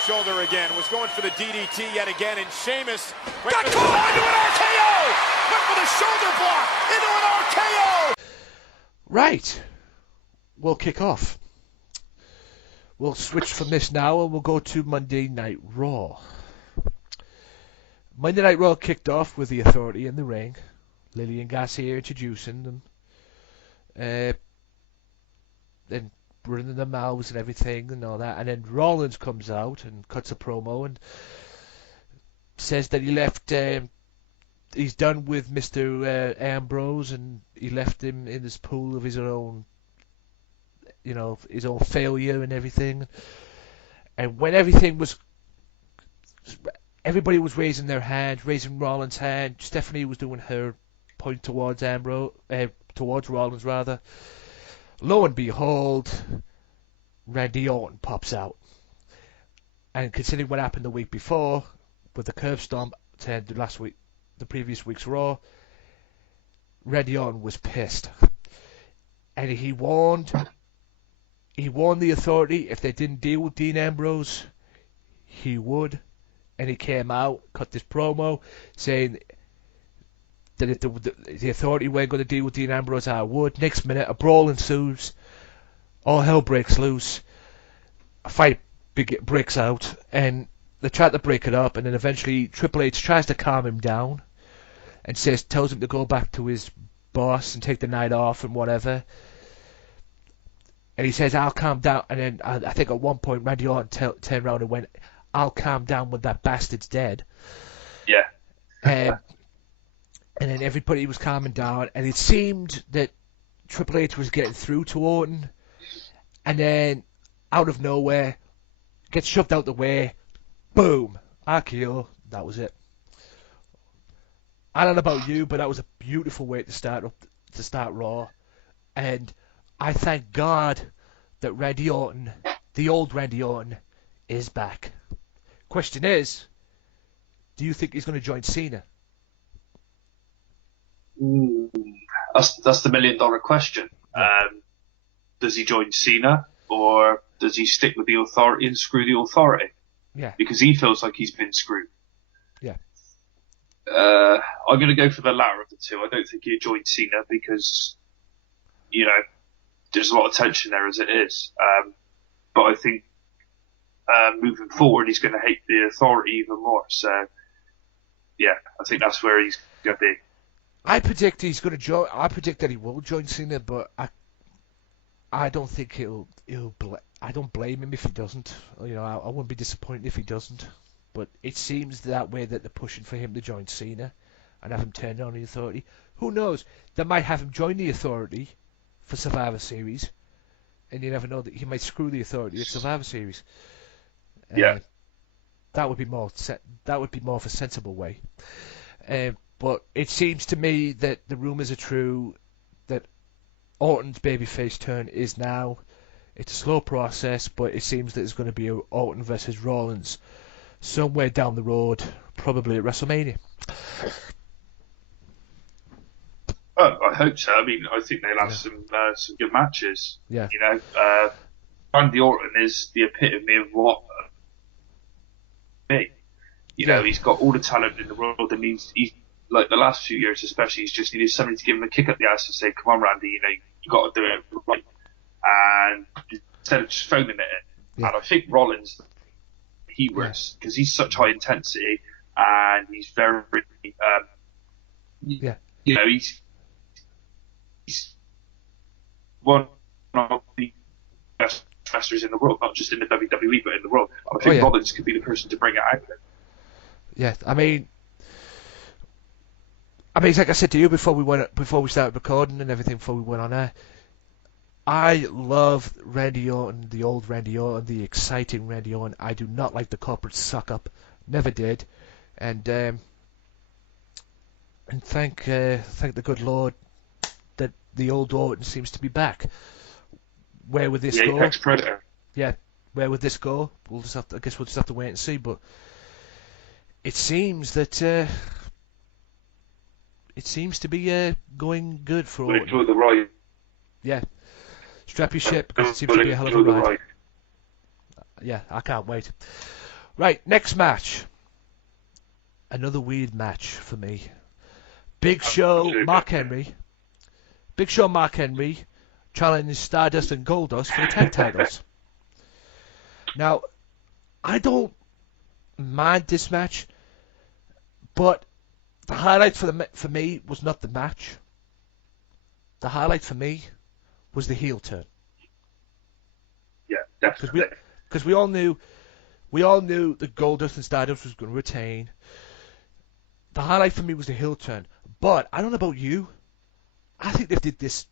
shoulder again. Was going for the DDT yet again, and Sheamus got caught into an RKO! Went for the shoulder block into an RKO! Right. We'll kick off. We'll switch from this now and we'll go to Monday Night Raw. Monday Night Raw kicked off with the Authority in the ring. Lillian Garcia introducing them. Then running their mouths and everything and all that. And then Rollins comes out and cuts a promo and says that he left... he's done with Mr. Ambrose and he left him in this pool of his own... You know, his own failure and everything. And when everything was... Everybody was raising their hand, raising Rollins' hand. Stephanie was doing her point towards towards Rollins, rather. Lo and behold, Randy Orton pops out. And considering what happened the week before, with the curb stomp to end the previous week's Raw, Randy Orton was pissed. And he warned the Authority if they didn't deal with Dean Ambrose, he would. And he came out, cut this promo, saying that if the Authority weren't going to deal with Dean Ambrose, I would. Next minute, a brawl ensues. All hell breaks loose. A fight breaks out, and they try to break it up, and then eventually Triple H tries to calm him down, and tells him to go back to his boss and take the night off and whatever. And he says, I'll calm down. And then I think at one point Randy Orton turned around and went, I'll calm down when that bastard's dead. Yeah. And then everybody was calming down. And it seemed that Triple H was getting through to Orton. And then, out of nowhere, gets shoved out the way. Boom. RKO. That was it. I don't know about you, but that was a beautiful way to start Raw. And I thank God that Randy Orton, the old Randy Orton, is back. Question is, do you think he's going to join Cena? That's the $1 million question. Does he join Cena, or does he stick with the Authority and screw the Authority? Yeah. Because he feels like he's been screwed. Yeah. I'm going to go for the latter of the two. I don't think he'll join Cena because, you know, there's a lot of tension there as it is. But I think moving forward, he's going to hate the Authority even more. So, yeah, I think that's where he's going to be. I predict he's going to join. I predict that he will join Cena, but I don't think he'll. I don't blame him if he doesn't. You know, I wouldn't be disappointed if he doesn't. But it seems that way that they're pushing for him to join Cena and have him turn on the Authority. Who knows? They might have him join the Authority for Survivor Series, and you never know that he might screw the Authority at Survivor Series. Yeah, that would be more. That would be more of a sensible way. But it seems to me that the rumors are true. That Orton's babyface turn is now. It's a slow process, but it seems that it's going to be Orton versus Rollins somewhere down the road, probably at WrestleMania. Oh, I hope so. I mean, I think they'll have some good matches. Yeah. You know, Randy Orton is the epitome of what me. You know, he's got all the talent in the world, and he's like the last few years, especially, he's just needed somebody to give him a kick up the ass and say, "Come on, Randy, you know, you got to do it right." And instead of just phoning it in. And I think Rollins, he works because he's such high intensity and he's very, you know, he's one of the best wrestlers in the world, not just in the WWE, but in the world. I think Rollins could be the person to bring it out there. Yeah, I mean, it's like I said to you before we started recording and everything, before we went on air. I love Randy Orton, the old Randy Orton, the exciting Randy Orton. I do not like the corporate suck-up. Never did. And thank the good Lord that the old Orton seems to be back. Where would this go? Apex Predator. Yeah, where would this go? I guess we'll just have to wait and see. But it seems that it seems to be going good for Orton. Enjoy the ride. Yeah. Strap your shit, because it seems to be a hell of a ride. Yeah, I can't wait. Right, next match. Another weird match for me. Big Show, Mark Henry. Big Show, Mark Henry challenging Stardust and Goldust for the tag titles. Now, I don't mind this match, but the highlight for me was not the match. The highlight for me was the heel turn. Yeah, definitely. Because we all knew that Goldust and Stardust was going to retain. The highlight for me was the heel turn. But I don't know about you. I think they did this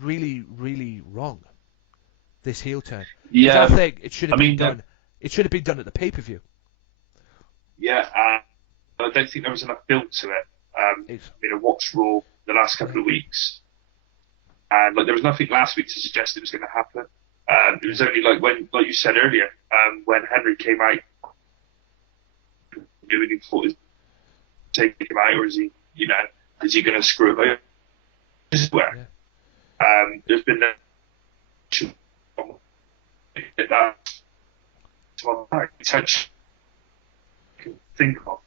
really, really wrong. This heel turn. Yeah. I think it should have been done. It should have been done at the pay-per-view. Yeah, I don't think there was enough build to it. I watched Raw the last couple of weeks, and there was nothing last week to suggest it was going to happen. It was only like you said earlier, when Henry came out, doing he thought he take him out, or is he going to screw him out? This is where there's been that touch I can think of.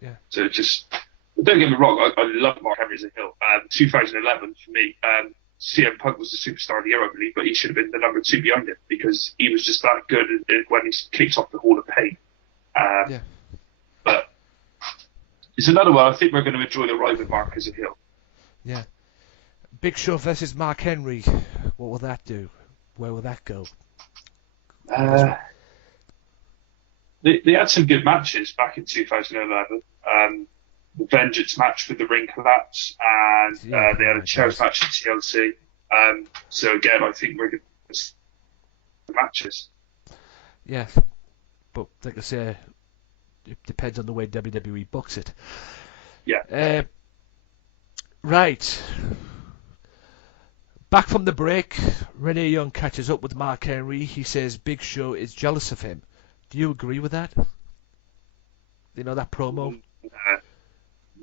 Yeah. So don't get me wrong, I love Mark Henry as a heel. 2011 for me, CM Punk was the superstar of the year, I believe, but he should have been the number 2 behind him because he was just that good when he kicks off the Hall of Pain. But it's another one. I think we're going to enjoy the ride with Mark as a heel. Yeah. Big Show versus Mark Henry. What will that do? Where will that go? They had some good matches back in 2011. The Vengeance match with the ring collapse, and they had a chairs match at TLC. So again, I think we're going to see matches. Yeah, but like I say, it depends on the way WWE books it. Yeah. Right. Back from the break, Renee Young catches up with Mark Henry. He says Big Show is jealous of him. Do you agree with that? You know that promo?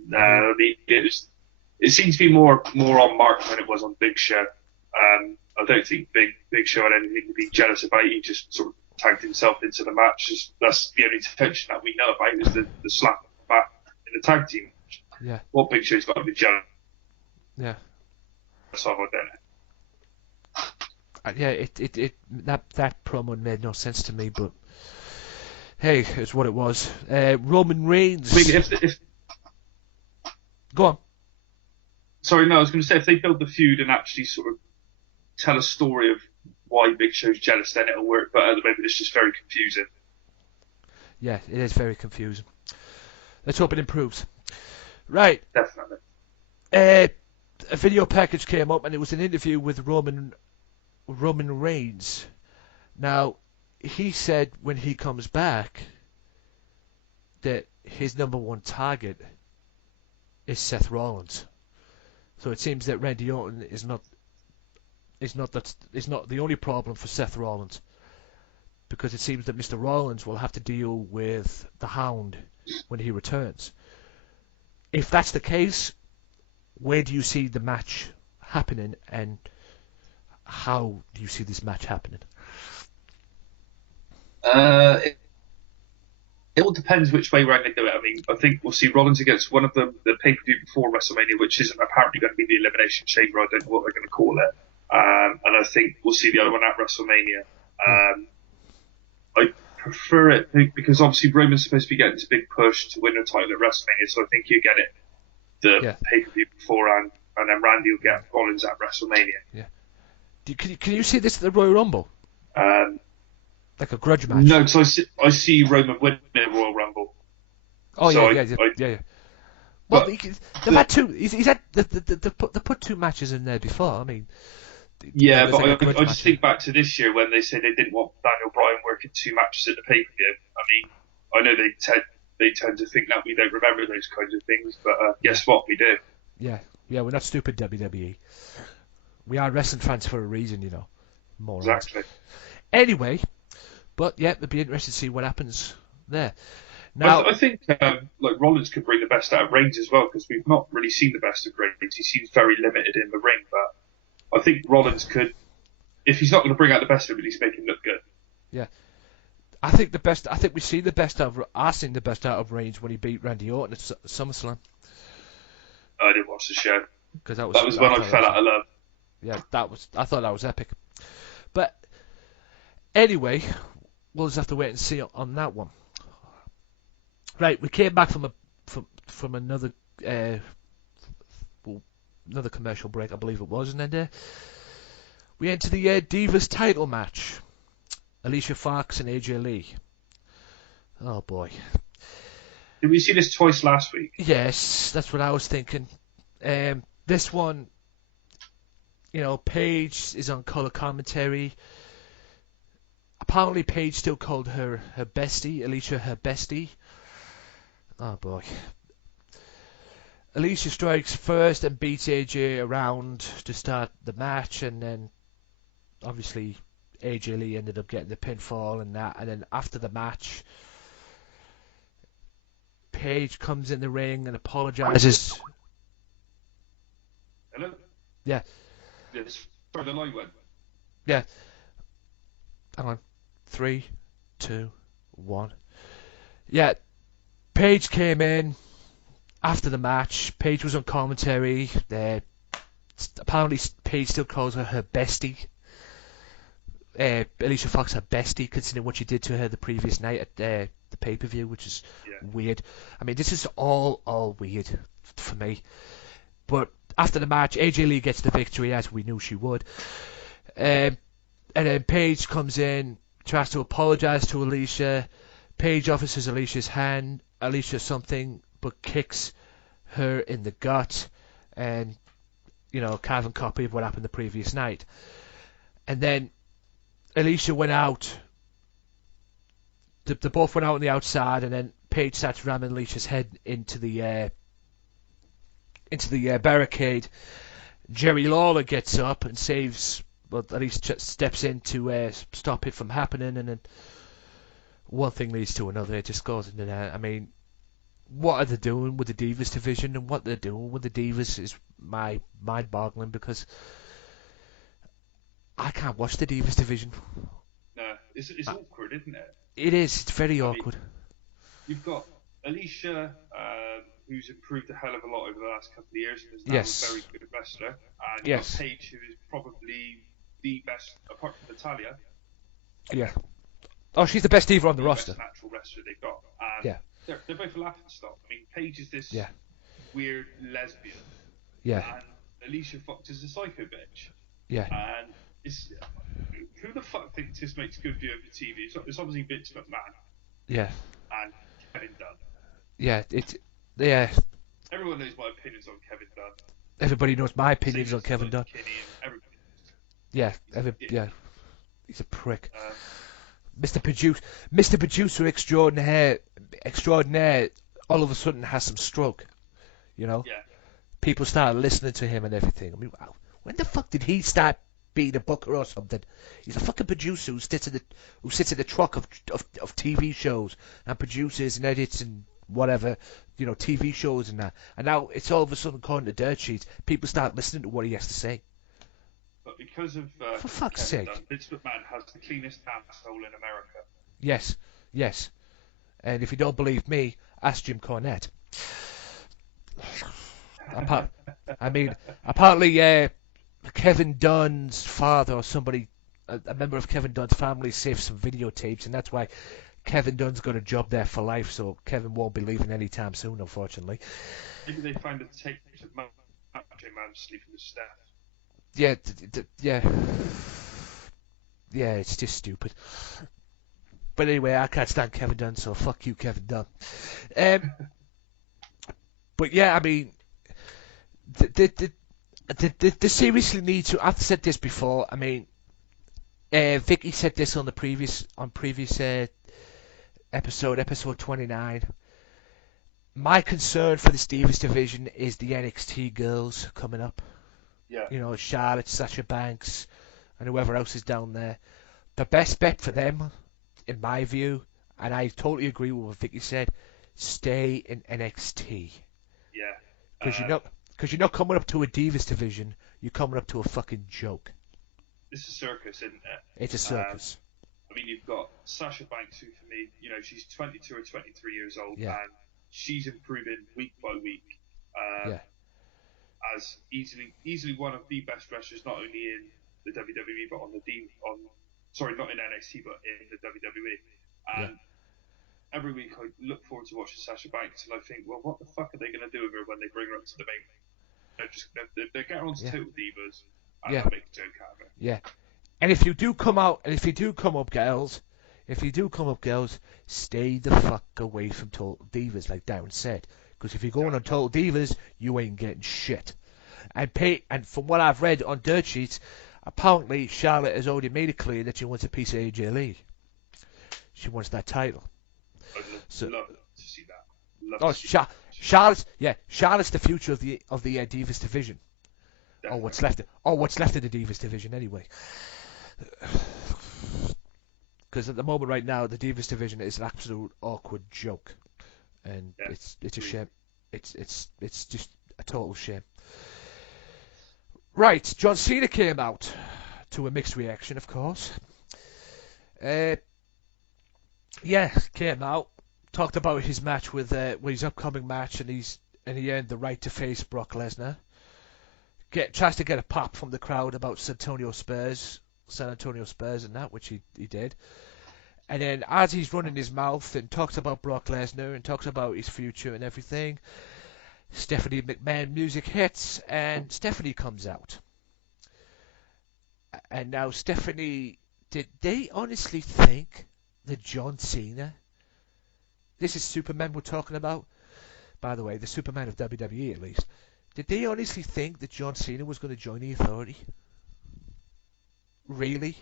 No, it seems to be more on Mark than it was on Big Show. I don't think Big Show had anything to be jealous about. He just sort of tagged himself into the match. That's the only tension that we know about is the slap on the back in the tag team. Yeah. What Big Show's got to be jealous? Yeah. That's all I don't know. Yeah, that promo made no sense to me, but hey, it's what it was. Roman Reigns. I mean, if go on. Sorry, no, I was going to say if they build the feud and actually sort of tell a story of why Big Show's jealous, then it'll work. But at the moment, it's just very confusing. Yeah, it is very confusing. Let's hope it improves. Right. Definitely. A video package came up, and it was an interview with Roman Reigns. Now, he said when he comes back that his number one target is Seth Rollins. So it seems that Randy Orton is not the only problem for Seth Rollins, because it seems that Mr. Rollins will have to deal with the Hound when he returns. If that's the case, where do you see the match happening, and how do you see this match happening? It all depends which way we're going to do it. I mean, I think we'll see Rollins against one of the pay-per-view before WrestleMania, which isn't apparently going to be the Elimination Chamber. I don't know what they're going to call it. And I think we'll see the other one at WrestleMania. I prefer it because obviously Roman's supposed to be getting this big push to win a title at WrestleMania, so I think you get it the pay-per-view beforehand, and then Randy will get Rollins at WrestleMania. Yeah. Can you see this at the Royal Rumble? Like a grudge match? No, because I see Roman winning the Royal Rumble. Oh, so yeah. Well, they've had two. He's had they put two matches in there before. I mean, yeah, but I just think back to this year when they said they didn't want Daniel Bryan working two matches at the pay-per-view. I mean, I know they tend to think that we don't remember those kinds of things, but guess what, we do. Yeah, we're not stupid, WWE. We are wrestling fans for a reason, you know. Morons. Exactly. Anyway, but yeah, it'll be interesting to see what happens there. Now, I think Rollins could bring the best out of Reigns as well, because we've not really seen the best of Reigns. He seems very limited in the ring, but I think Rollins could, if he's not going to bring out the best of him, at least make him look good. Yeah. I think we've seen the best out of Reigns when he beat Randy Orton at SummerSlam. I didn't watch the show. Because that was when I fell out of love. Yeah, I thought that was epic. But anyway, we'll just have to wait and see on that one. Right, we came back from another another commercial break, I believe it was, and then we entered the Divas title match. Alicia Fox and AJ Lee. Oh boy. Did we see this twice last week? Yes, that's what I was thinking. This one, Paige is on color commentary. Apparently Paige still called her bestie, Alicia her bestie. Oh boy. Alicia strikes first and beats AJ around to start the match, and then obviously AJ Lee ended up getting the pinfall and that, and then after the match Paige comes in the ring and apologizes. Hello? Yeah. Yes. Sorry, the line went. Yeah. Hang on. 3, 2, 1. Yeah. Paige came in after the match. Paige was on commentary. Apparently Paige still calls her bestie. Alicia Fox her bestie, considering what she did to her the previous night at the pay-per-view, which is weird. I mean, this is all weird for me. But after the match, AJ Lee gets the victory, as we knew she would. And then Paige comes in, tries to apologize to Alicia. Paige offers Alicia something, but kicks her in the gut, and carbon copy of what happened the previous night. And then Alicia went out. They both went out on the outside, and then Paige starts ramming Alicia's head into the barricade. Jerry Lawler gets up and saves, well, at least steps in to stop it from happening, and then one thing leads to another. It just goes into that. I mean, what are they doing with the Divas division, and what they're doing with the Divas is mind-boggling, because I can't watch the Divas division. No, it's awkward, isn't it? It is. It's very awkward. You've got Alicia, who's improved a hell of a lot over the last couple of years, and is now a very good wrestler. And you've got Paige, who is probably the best, apart from Natalya. Yeah. Oh, she's the best diva on the roster. Best natural wrestler they've got. And they're both a laughing stock. I mean, Paige is this weird lesbian. Yeah. And Alicia Fox is a psycho bitch. Yeah. And who the fuck thinks this makes good view for TV? It's obviously Vince McMahon. Yeah. And Kevin Dunn. Yeah. Everyone knows my opinions on Kevin Dunn. Everybody knows my opinions on Kevin Dunn. Yeah. He's a prick. Mr. Producer extraordinaire, all of a sudden has some stroke. Yeah. People start listening to him and everything. I mean, wow. When the fuck did he start being a booker or something? He's a fucking producer who sits in the truck of TV shows and produces and edits and whatever, TV shows and that. And now it's all of a sudden, according to Dirt Sheets, people start listening to what he has to say. But because of for fuck's sake, Vince McMahon has the cleanest asshole in America. Yes. And if you don't believe me, ask Jim Cornette. Apparently, Kevin Dunn's father or somebody, a member of Kevin Dunn's family, saved some videotapes, and that's why Kevin Dunn's got a job there for life. So Kevin won't be leaving anytime soon, unfortunately. Maybe they find a tape of Macho Man sleeping with Steph. Yeah, it's just stupid. But anyway, I can't stand Kevin Dunn, so fuck you, Kevin Dunn. But yeah, I mean, they seriously need to. I've said this before. I mean, Vicky said this on previous episode 29. My concern for the Divas division is the NXT girls coming up. Yeah. Charlotte, Sasha Banks, and whoever else is down there. The best bet for them, in my view, and I totally agree with what Vicky said, stay in NXT. Yeah. Because you're not coming up to a Divas division, you're coming up to a fucking joke. It's a circus, isn't it? It's a circus. I mean, you've got Sasha Banks, who for me, you know, she's 22 or 23 years old, Yeah. and she's improving week by week. Yeah. As easily one of the best wrestlers, not only in the WWE but not in NXT but in the WWE. And every week I look forward to watching Sasha Banks, and I think, well, what the fuck are they going to do with her when they bring her up to the main? They get her onto Total Divas and they'll make a joke out of her. Yeah. And if you do come up, girls, stay the fuck away from Total Divas, like Darren said. Because if you're going on Total Divas, you ain't getting shit. And from what I've read on Dirt Sheets, apparently Charlotte has already made it clear that she wants a piece of AJ Lee. She wants that title. I'd love to see that. Charlotte's the future of the Divas division. Definitely. What's left of the Divas division anyway. Because at the moment right now, the Divas division is an absolute awkward joke. And it's a shame. It's just a total shame. Right, John Cena came out to a mixed reaction, of course. Came out, talked about his match with his upcoming match, and he earned the right to face Brock Lesnar. Tries to get a pop from the crowd about San Antonio Spurs, and that, which he did. And then as he's running his mouth and talks about Brock Lesnar and talks about his future and everything, Stephanie McMahon music hits and Stephanie comes out. And now Stephanie, did they honestly think that John Cena, this is Superman we're talking about, by the way, the Superman of WWE at least, did they honestly think that John Cena was going to join the Authority? Really?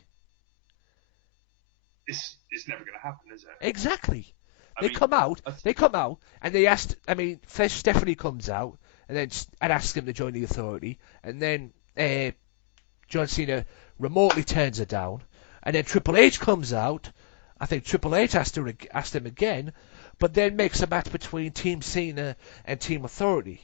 It's never going to happen, is it? Exactly. They come out, and they asked. I mean, first Stephanie comes out, and asks him to join the Authority, and then John Cena remotely turns her down, and then Triple H comes out. I think Triple H asked him again, but then makes a match between Team Cena and Team Authority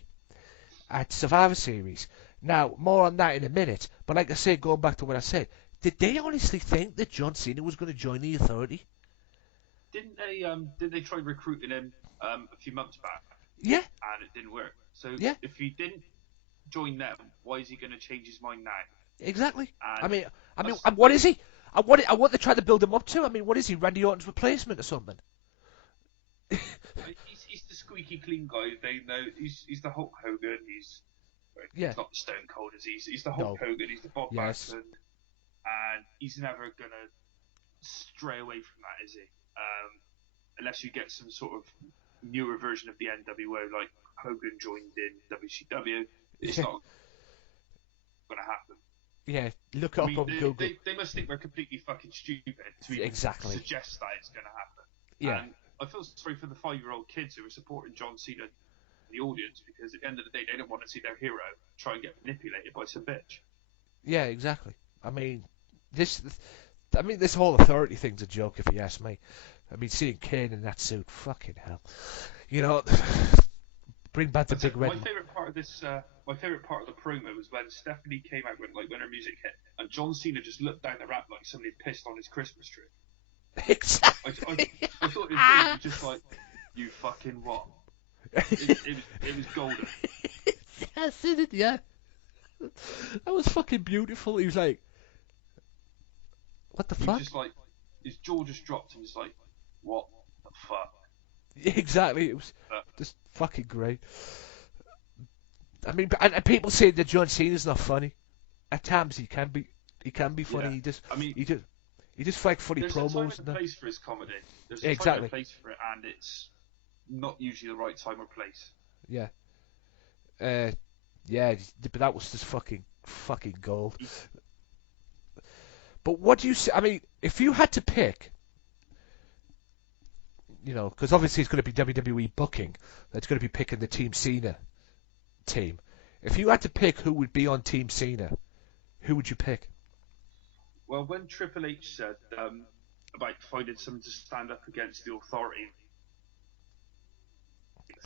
at Survivor Series. Now, more on that in a minute, but like I said, going back to what I said, did they honestly think that John Cena was going to join the Authority? Didn't they try recruiting him a few months back? Yeah. And it didn't work. So if he didn't join them, why is he going to change his mind now? Exactly. And and what is he? And what they try to build him up to? I mean, what is he? Randy Orton's replacement or something? He's the squeaky clean guy. They know he's the Hulk Hogan. He's not the Stone Cold, is he? He's the Hulk Hogan. He's the Bob Backlund. And he's never going to stray away from that, is he? Unless you get some sort of newer version of the NWO, like Hogan joined in WCW, it's not going to happen. Yeah, look up on Google. They must think we're completely fucking stupid to even suggest that it's going to happen. Yeah. And I feel sorry for the 5-year-old kids who are supporting John Cena in the audience, because at the end of the day, they don't want to see their hero try and get manipulated by some bitch. Yeah, exactly. I mean, this whole Authority thing's a joke, if you ask me. I mean, seeing Kane in that suit, fucking hell. You know, bring back the big red. My favourite part of the promo was when Stephanie came out when her music hit, and John Cena just looked down the ramp like somebody pissed on his Christmas tree. Exactly. I thought it was just like, you fucking what? It was golden. Yes, it? Yeah. That was fucking beautiful. He was like, what the fuck? Just like, his jaw just dropped and was like, what the fuck? Exactly. It was just fucking great. I mean, and people say that John Cena's not funny. At times he can be funny. Yeah. He just like funny there's promos. There's a time and a place for his comedy. There's a time and a place for it, and it's not usually the right time or place. Yeah. Yeah, but that was just fucking gold. But what do you say? I mean, if you had to pick, you know, because obviously it's going to be WWE booking that's going to be picking the Team Cena team. If you had to pick who would be on Team Cena, who would you pick? Well, when Triple H said about finding someone to stand up against the Authority,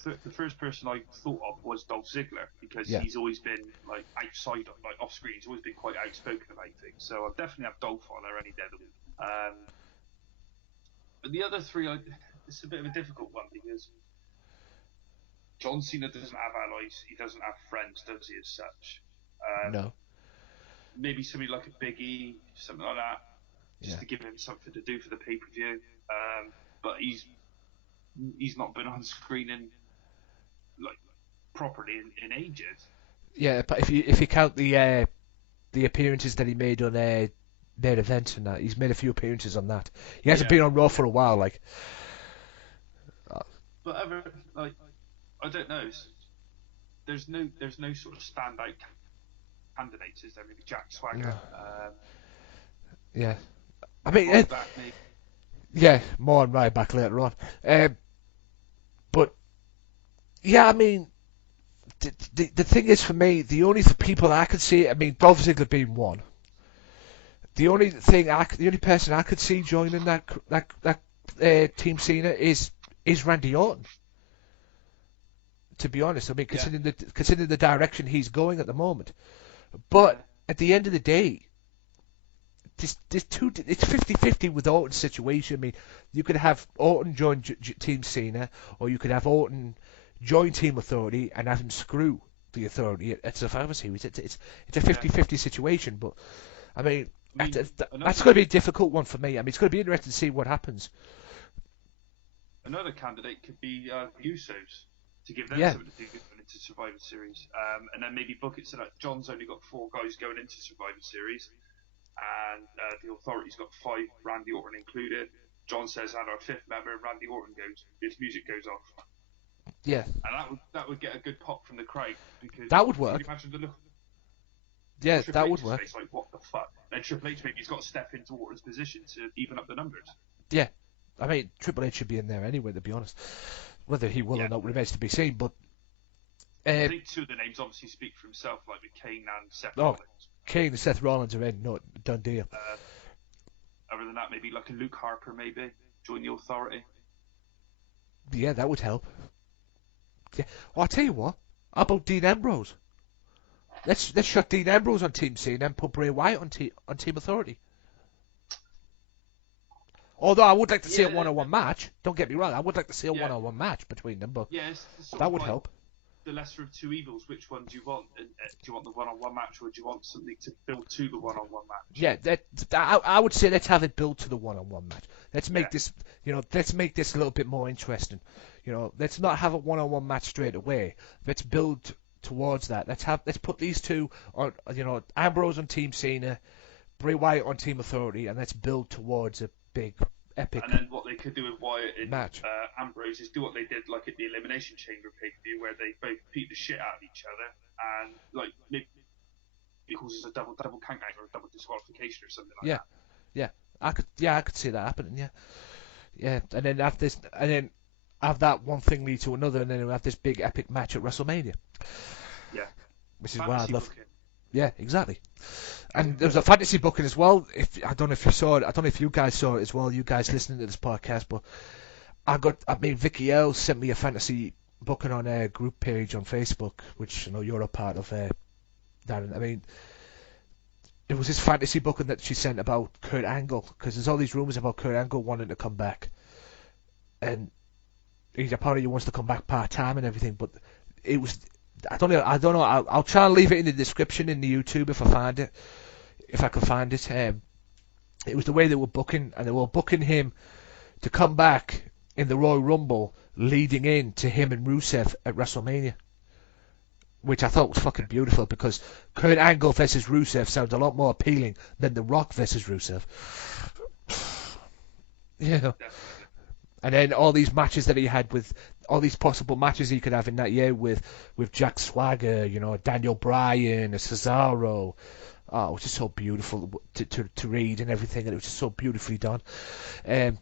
the first person I thought of was Dolph Ziggler, because he's always been like outside, like off screen. He's always been quite outspoken about things. So I'll definitely have Dolph on there any day of the week. the other three, it's a bit of a difficult one because John Cena doesn't have allies. He doesn't have friends, does he, as such? No. Maybe somebody like a Big E, something like that, just to give him something to do for the pay-per-view. But he's not been on screen in properly in ages. Yeah, but if you count the appearances that he made on main event and that, he's made a few appearances on that. He hasn't been on Raw for a while, like. But I don't know. There's no sort of standout candidates, is there? Maybe Jack Swagger. No. Yeah, I mean, yeah, more on Ryback later on. But yeah, I mean, the thing is for me, the only people I could see, I mean, Dolph Ziggler being one. The only person I could see joining that Team Cena is Randy Orton. To be honest, I mean, considering the direction he's going at the moment. But at the end of the day, it's 50-50 with Orton's situation. I mean, you could have Orton join Team Cena, or you could have Orton join Team Authority and have him screw the Authority at Survivor Series. It's a 50-50 situation, but I mean that's going to be a difficult one for me. I mean, it's going to be interesting to see what happens. Another candidate could be Usos, to give them something to do going into Survivor Series, and then maybe book it so that John's only got 4 guys going into Survivor Series, and the Authority's got 5, Randy Orton included. John says, and our 5th member, Randy Orton goes. His music goes off. Yeah. And that would get a good pop from the crowd, because that would work. Can you imagine the look? Yeah, Triple that H's would work. Face, like, what the fuck? Then Triple H maybe he's got to step into Orton's position to even up the numbers. Yeah, I mean Triple H should be in there anyway. To be honest, whether he will or not remains to be seen. But I think 2 of the names obviously speak for himself, like with Kane and Seth Rollins. Kane and Seth Rollins are in, no done deal. Other than that, maybe like a Luke Harper, maybe join the Authority. Yeah, that would help. Yeah, I'll tell you what. How about Dean Ambrose? Let's shut Dean Ambrose on Team Cena and put Bray Wyatt on Team Authority. Although I would like to see a one-on-one match. Don't get me wrong, I would like to see a one-on-one match between them, but that would help. The lesser of 2 evils. Which one do you want? Do you want the one-on-one match, or do you want something to build to the one-on-one match? Yeah, I would say let's have it build to the one-on-one match. Let's make this, let's make this a little bit more interesting. Let's not have a one-on-one match straight away. Let's build towards that. Let's put these 2 on, Ambrose on Team Cena, Bray Wyatt on Team Authority, and let's build towards a big epic. And then what they could do with Wyatt and match. Ambrose is do what they did like at the Elimination Chamber pay-per-view, where they both beat the shit out of each other, and like maybe it causes a double count out or a double disqualification or something like that. Yeah, I could see that happening. Yeah, and then have that one thing lead to another, and then we'll have this big epic match at WrestleMania. Yeah, which is what I'd love. Booking. Yeah, exactly. And there was a fantasy booking as well. I don't know if you saw it. I don't know if you guys saw it as well. You guys listening to this podcast, but Vicky Earls sent me a fantasy booking on a group page on Facebook, which you're a part of, Darren. I mean, it was this fantasy booking that she sent about Kurt Angle, because there's all these rumors about Kurt Angle wanting to come back, and he wants to come back part time and everything. But it was. I don't know. I'll try and leave it in the description in the YouTube if I can find it. It was the way they were booking, and they were booking him to come back in the Royal Rumble, leading in to him and Rusev at WrestleMania, which I thought was fucking beautiful, because Kurt Angle versus Rusev sounds a lot more appealing than The Rock versus Rusev. And then all these matches that he had with all these possible matches he could have in that year with Jack Swagger, Daniel Bryan, Cesaro. Oh, it was just so beautiful to read and everything, and it was just so beautifully done. But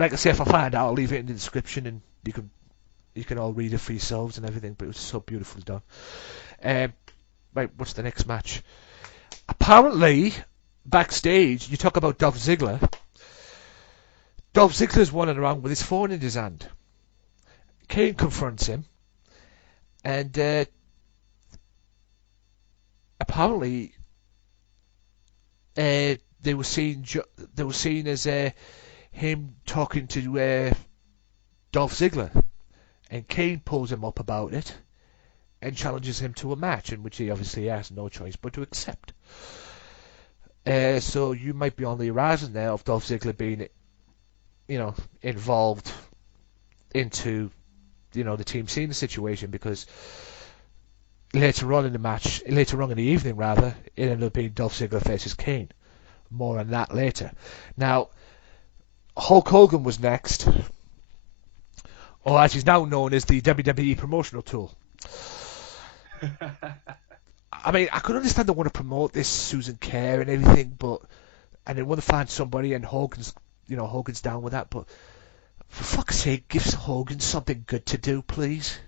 like I say, if I find out, I'll leave it in the description, and you can all read it for yourselves and everything. But it was so beautifully done. Right, what's the next match? Apparently, backstage, you talk about Dolph Ziggler. Dolph Ziggler's running around with his phone in his hand. Kane confronts him, and apparently they were seen as him talking to Dolph Ziggler, and Kane pulls him up about it and challenges him to a match, in which he obviously has no choice but to accept. So you might be on the horizon there of Dolph Ziggler being, involved into, the Team Cena situation, because later on in the evening, it ended up being Dolph Ziggler versus Kane. More on that later. Now, Hulk Hogan was next, or as he's now known as the WWE promotional tool. I mean, I could understand they want to promote this Susan Kerr and everything, and they want to find somebody, and Hogan's down with that, but for fuck's sake, give Hogan something good to do, please.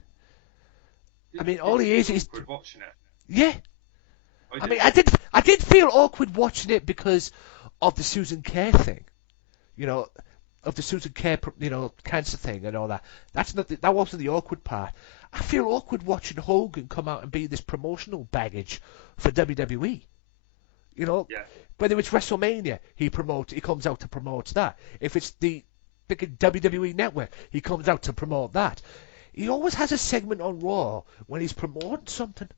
I mean, all he is watching it. Yeah. I mean, I did feel awkward watching it because of the Susan Kerr thing, of the Susan Kerr, cancer thing and all that. That wasn't the awkward part. I feel awkward watching Hogan come out and be this promotional baggage for WWE. Whether it's WrestleMania, he comes out to promote that. If it's the big WWE Network, he comes out to promote that. He always has a segment on Raw when he's promoting something.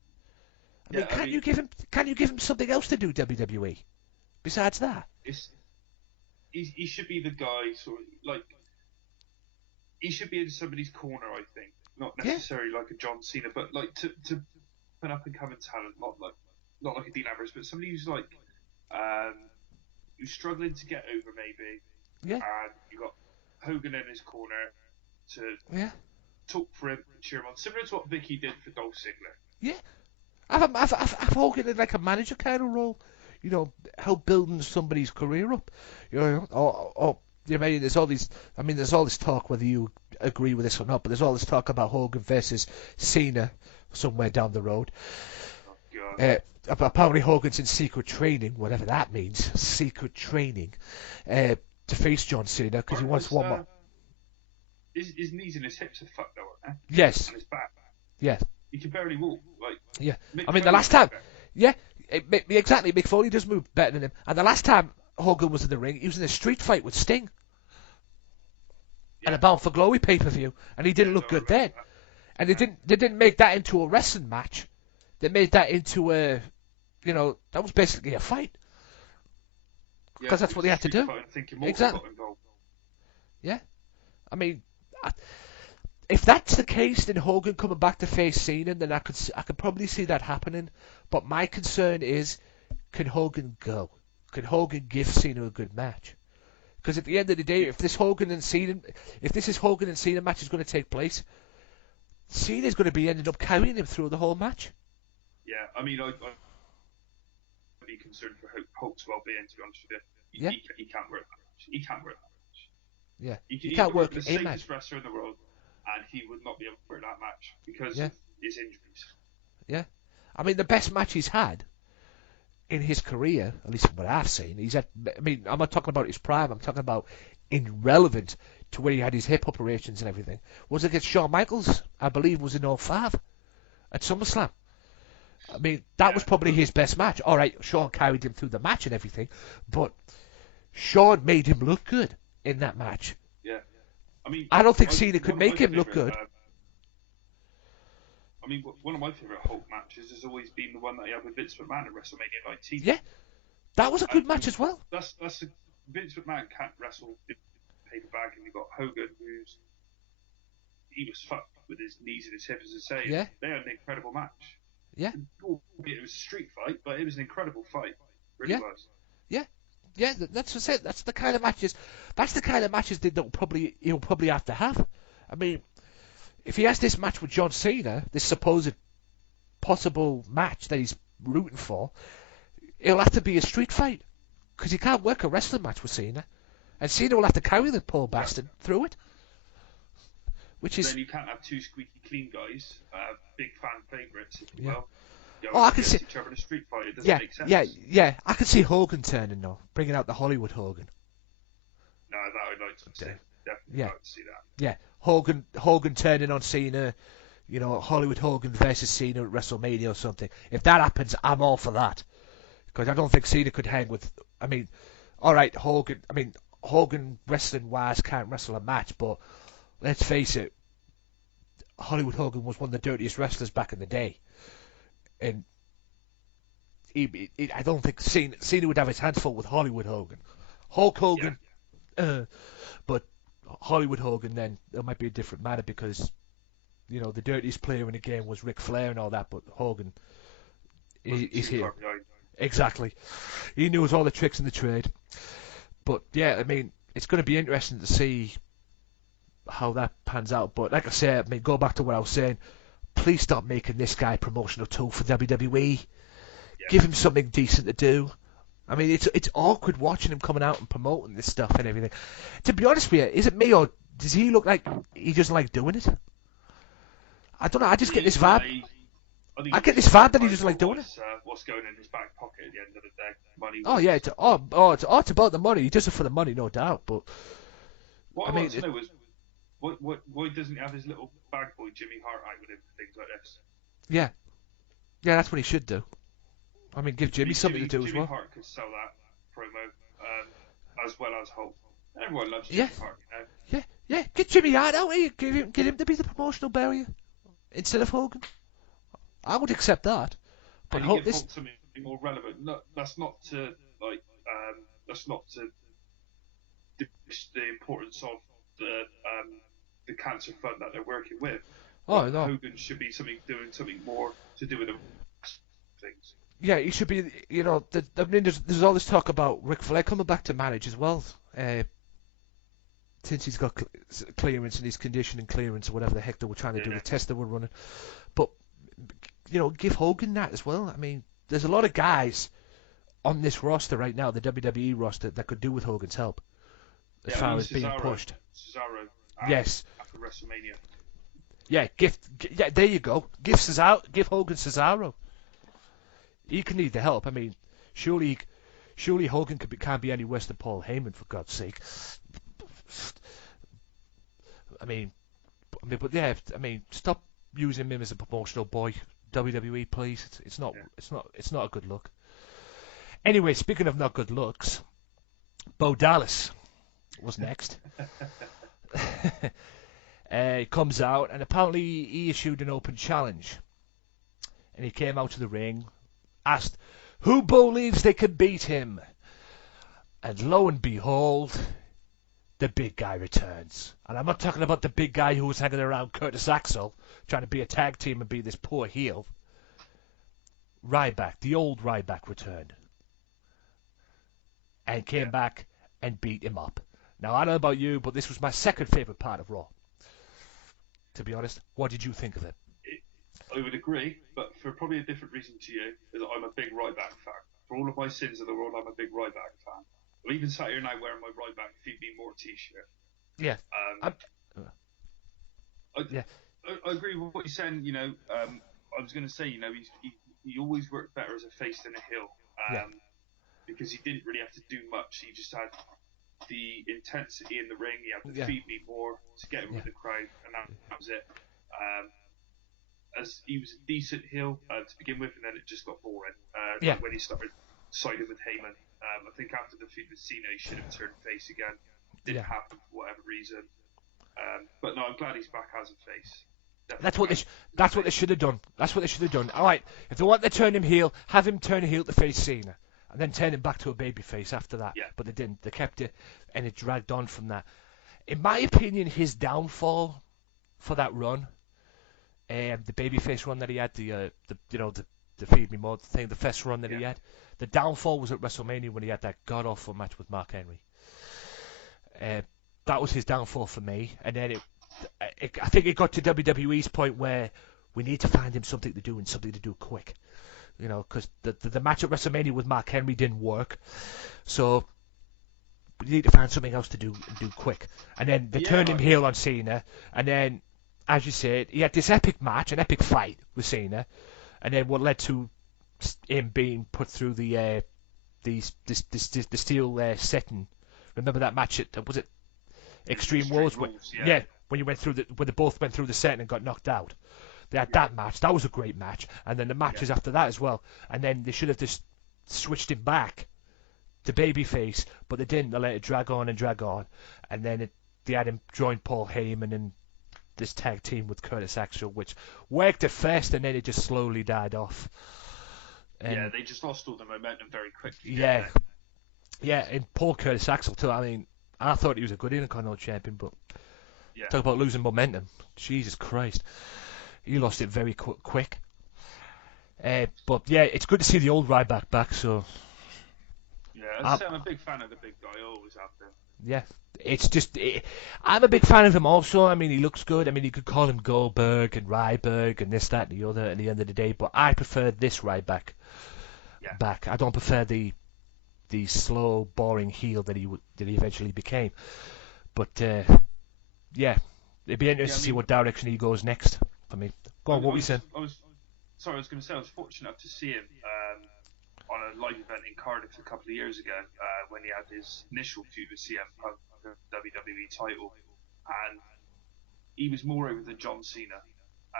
I mean, can't you give him something else to do, WWE? Besides that, he should be the guy, he should be in somebody's corner, I think. Not necessarily like a John Cena, but like to an up and coming talent, not like a Dean Ambrose, but somebody who's who's struggling to get over maybe. Yeah. And you got Hogan in his corner to talk for him, cheer him on, similar to what Vicky did for Dolph Ziggler. Yeah. I've Hogan in like a manager kind of role, help building somebody's career up, there's all this talk, whether you agree with this or not, but there's all this talk about Hogan versus Cena somewhere down the road. Oh, God. Apparently Hogan's in secret training, whatever that means, to face John Cena because he wants one more. His knees and his hips are fucked though, aren't they? Yes. And his back. Yes. He can barely walk. Yeah. Mick I mean, the last time. Yeah. Exactly. Mick Foley does move better than him. And the last time Hogan was in the ring, he was in a street fight with Sting. And a Bound for Glory pay-per-view, and he didn't look good then. And they didn't make that into a wrestling match. They made that into a, that was basically a fight. Because that's what they had to do. Exactly. Yeah. I mean, if that's the case, then Hogan coming back to face Cena, then I could probably see that happening. But my concern is, can Hogan go? Can Hogan give Cena a good match? Because at the end of the day, if this is Hogan and Cena match is going to take place, Cena's going to be ending up carrying him through the whole match. Yeah, I mean, I'd be concerned for Hulk's well-being, to be honest with you. Yeah. He can't work that match. He can't work that match. Yeah. He can't work the a safest match. wrestler in the world, and he would not be able to work that match because of his injuries. Yeah. I mean, the best match he's had in his career, at least from what I've seen, I'm not talking about his prime, I'm talking about irrelevant to where he had his hip operations and everything, was against Shawn Michaels, I believe was in 05 at SummerSlam. I mean, that was probably his best match. All right, Shawn carried him through the match and everything, but Shawn made him look good in that match. Yeah. I mean, I don't think Cena could make him look good. I mean, one of my favourite Hulk matches has always been the one that he had with Vince McMahon at WrestleMania 19. Yeah, that was a good match as well. That's Vince McMahon can't wrestle in paper bag, and you've got Hogan, he was fucked with his knees and his hips, as I say. Yeah. They had an incredible match. Yeah. It was a street fight, but it was an incredible fight. It really was. Yeah. Yeah, that's what I said. That's the kind of matches. That's the kind of matches that he'll probably have to have. I mean, if he has this match with John Cena, this supposed possible match that he's rooting for, it'll have to be a street fight because he can't work a wrestling match with Cena, and Cena will have to carry the poor bastard through it. Which is then you can't have two squeaky clean guys, big fan favourites, if you will. I can see each other in a street fight. It doesn't make sense. Yeah. I can see Hogan turning though, bringing out the Hollywood Hogan. No, that I'd like to see. Definitely like to see that. Yeah, Hogan turning on Cena, Hollywood Hogan versus Cena at WrestleMania or something. If that happens, I'm all for that. Because I don't think Cena could hang with. I mean, all right, Hogan. I mean, Hogan, wrestling-wise, can't wrestle a match, but let's face it, Hollywood Hogan was one of the dirtiest wrestlers back in the day. And I don't think Cena would have his hands full with Hollywood Hogan. Hulk Hogan, but Hollywood Hogan, then it might be a different matter because, you know, the dirtiest player in the game was Ric Flair and all that, but Hogan is here. Exactly. He knows all the tricks in the trade. But, yeah, I mean, it's going to be interesting to see how that pans out. But, like I said, I mean, go back to what I was saying. Please stop making this guy a promotional tool for WWE. Yeah. Give him something decent to do. I mean, it's awkward watching him coming out and promoting this stuff and everything. To be honest with you, is it me or does he look like he doesn't like doing it? I don't know. I just get this vibe. I get this vibe that he doesn't like doing it. What's going in his back pocket at the end of the day? Money. Oh yeah, it's about the money. He does it for the money, no doubt. But what I want to know is why doesn't he have his little bag boy Jimmy Hart out with him for things like this? Yeah, that's what he should do. I mean, give Jimmy something to do as well. Jimmy Hart could sell that promo as well as Hulk. Everyone loves Jimmy Hart, you know? Yeah. Get Jimmy Hart out here. Get him to be the promotional barrier instead of Hogan. I would accept that. But Hulk something more relevant. No, that's not to diminish the importance of the cancer fund that they're working with. Oh no. Hogan should be doing something more to do with the things. Yeah, he should be. You know, I mean, there's all this talk about Ric Flair coming back to manage as well, since he's got clearance and his conditioning clearance or whatever the heck they were trying to do, the test they were running. But you know, give Hogan that as well. I mean, there's a lot of guys on this roster right now, the WWE roster, that could do with Hogan's help as far as being pushed. Cesaro. Yes. After WrestleMania. Yeah, yeah, there you go. Give Hogan Cesaro. He can need the help. I mean, surely Hogan can't be any worse than Paul Heyman, for God's sake. I mean, but yeah, I mean, stop using him as a promotional boy, WWE, please. It's not a good look. Anyway, speaking of not good looks, Bo Dallas was next. He comes out and apparently he issued an open challenge, and he came out to the ring, asked who believes they could beat him, and lo and behold, the big guy returns. And I'm not talking about the big guy who was hanging around Curtis Axel trying to be a tag team and be this poor heel. Ryback, the old Ryback, returned and came back and beat him up. Now, I don't know about you, but this was my second favourite part of Raw. To be honest, what did you think of it? I would agree, but for probably a different reason to you, is that I'm a big Ryback fan. For all of my sins of the world, I'm a big Ryback fan. I'm even sat here now wearing my Ryback Feed Me More t-shirt. Yeah. I agree with what you're saying. You know, I was going to say, you know, he always worked better as a face than a heel, because he didn't really have to do much. He just had the intensity in the ring. He had to feed me more to get him with the crowd, and that was it. As he was a decent heel to begin with, and then it just got boring when he started siding with Heyman. I think after the feud with Cena, he should have turned face again. Didn't happen for whatever reason. But no, I'm glad he's back as a face. Definitely. That's what they should have done. That's what they should have done. All right, if they want to turn him heel, have him turn heel to face Cena, and then turn him back to a babyface after that. Yeah. But they didn't. They kept it, and it dragged on from that. In my opinion, his downfall for that run, the babyface run that he had, the Feed Me More thing, the first run that he had, the downfall was at WrestleMania when he had that god-awful match with Mark Henry. That was his downfall for me, and then I think it got to WWE's point where we need to find him something to do and something to do quick. You know, because the match at WrestleMania with Mark Henry didn't work, so we need to find something else to do and do quick. And then they turned him heel on Cena, and then, as you said, he had this epic match, an epic fight with Cena, and then what led to him being put through the steel setting. Remember that match was it Extreme Rules? Yeah, when they both went through the setting and got knocked out. They had that match. That was a great match. And then the matches after that as well. And then they should have just switched him back the babyface, but they didn't. They let it drag on and drag on, and then they had him join Paul Heyman and this tag team with Curtis Axel, which worked at first, and then it just slowly died off. And they just lost all the momentum very quickly. Yeah, and Paul Curtis Axel too. I mean, I thought he was a good Intercontinental champion, but talk about losing momentum. Jesus Christ, he lost it very quick. But yeah, it's good to see the old Ryback back. So I'm a big fan of the big guy. I always have been. Yeah, it's just I'm a big fan of him also. I mean, he looks good. I mean, you could call him Goldberg and Ryberg and this, that, and the other at the end of the day. But I prefer this Ryback back. I don't prefer the slow, boring heel that he eventually became. But yeah, it'd be interesting to see what direction he goes next for me. Go on, what were you saying? I was going to say I was fortunate enough to see him on a live event in Cardiff a couple of years ago when he had his initial feud with CM Punk for the WWE title, and he was more over than John Cena,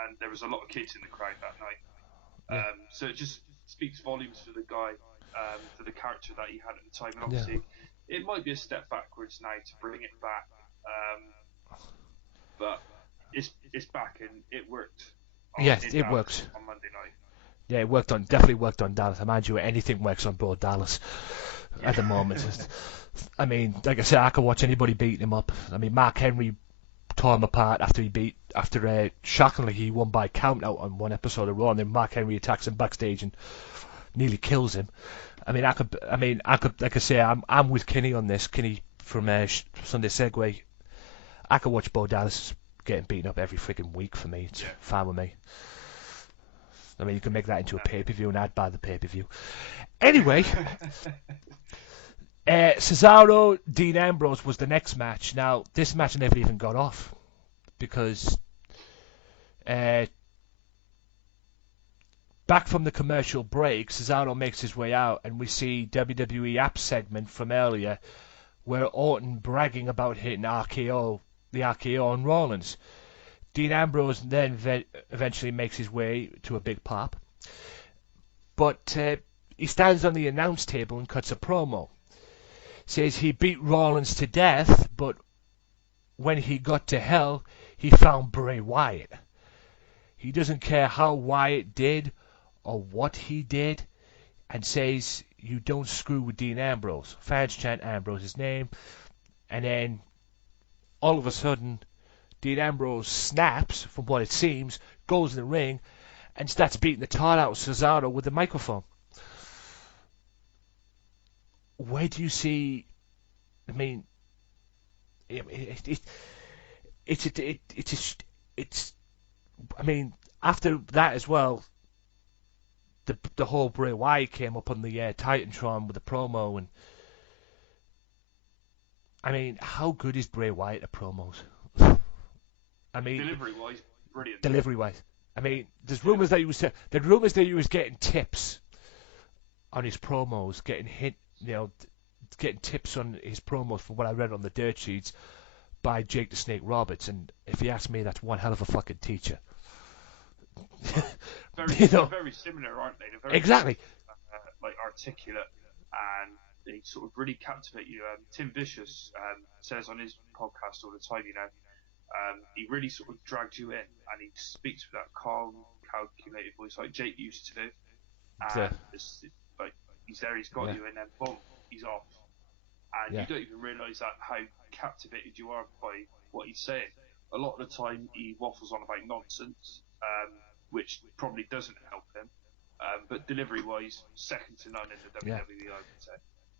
and there was a lot of kids in the crowd that night. So it just speaks volumes for the guy, for the character that he had at the time, and obviously it might be a step backwards now to bring it back, but it's back and it worked. It works on Monday night. Yeah, it definitely worked on Dallas. Mind you, anything works on board Dallas at the moment. I mean, like I said, I could watch anybody beating him up. I mean, Mark Henry tore him apart after shockingly he won by count out on one episode of Raw, and then Mark Henry attacks him backstage and nearly kills him. I mean, I could, like I say, I'm with Kenny on this. Kenny from Sunday Segway. I could watch Bo Dallas getting beaten up every freaking week for me. It's fine with me. I mean, you can make that into a pay-per-view, and I'd buy the pay-per-view. Anyway, Cesaro, Dean Ambrose was the next match. Now, this match never even got off because back from the commercial break, Cesaro makes his way out, and we see WWE app segment from earlier where Orton bragging about hitting the RKO on Rollins. Dean Ambrose then eventually makes his way to a big pop, but he stands on the announce table and cuts a promo. Says he beat Rollins to death, but when he got to hell, he found Bray Wyatt. He doesn't care how Wyatt did or what he did, and says you don't screw with Dean Ambrose. Fans chant Ambrose's name, and then all of a sudden Dean Ambrose snaps, from what it seems, goes in the ring, and starts beating the tar out of Cesaro with the microphone. Where do you see? I mean, it's. I mean, after that as well, the whole Bray Wyatt came up on the Titantron with the promo, and I mean, how good is Bray Wyatt at promos? I mean, delivery-wise, brilliant. Delivery-wise, I mean, there's rumours that he was getting tips on his promos, getting tips on his promos from what I read on the dirt sheets by Jake the Snake Roberts, and if you ask me, that's one hell of a fucking teacher. Very similar, aren't they? They're very exactly. Like articulate, and they sort of really captivate you. Tim Vicious says on his podcast all the time, he really sort of drags you in, and he speaks with that calm, calculated voice like Jake used to do. And it's like he's there, he's got you, and then boom, he's off. And you don't even realise that how captivated you are by what he's saying. A lot of the time, he waffles on about nonsense, which probably doesn't help him. But delivery-wise, second to none in the WWE, I would say.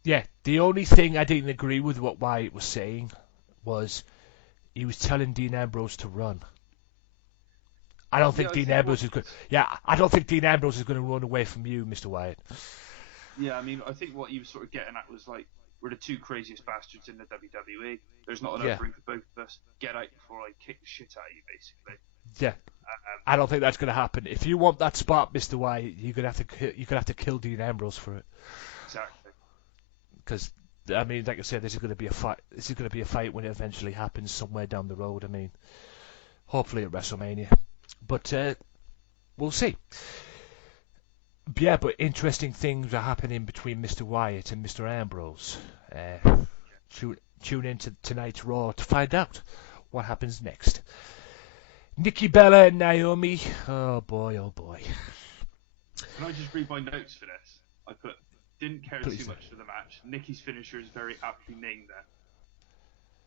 Yeah, the only thing I didn't agree with what Wyatt was saying was he was telling Dean Ambrose to run. I don't think Dean Ambrose is good. Yeah, I don't think Dean Ambrose is going to run away from you, Mr. Wyatt. Yeah, I mean, I think what he was sort of getting at was like, we're the two craziest bastards in the WWE. There's not enough room for both of us. Get out before I kick the shit out of you, basically. Yeah, I don't think that's going to happen. If you want that spot, Mr. Wyatt, you're going to have to kill Dean Ambrose for it. Exactly. Because I mean, like I said, this is going to be a fight. This is going to be a fight when it eventually happens somewhere down the road. I mean, hopefully at WrestleMania, but we'll see. Yeah, but interesting things are happening between Mr. Wyatt and Mr. Ambrose. Tune in to tonight's Raw to find out what happens next. Nikki Bella and Naomi. Oh boy, oh boy. Can I just read my notes for this? I put, didn't care Please. too much for the match. Nikki's finisher is very aptly named there.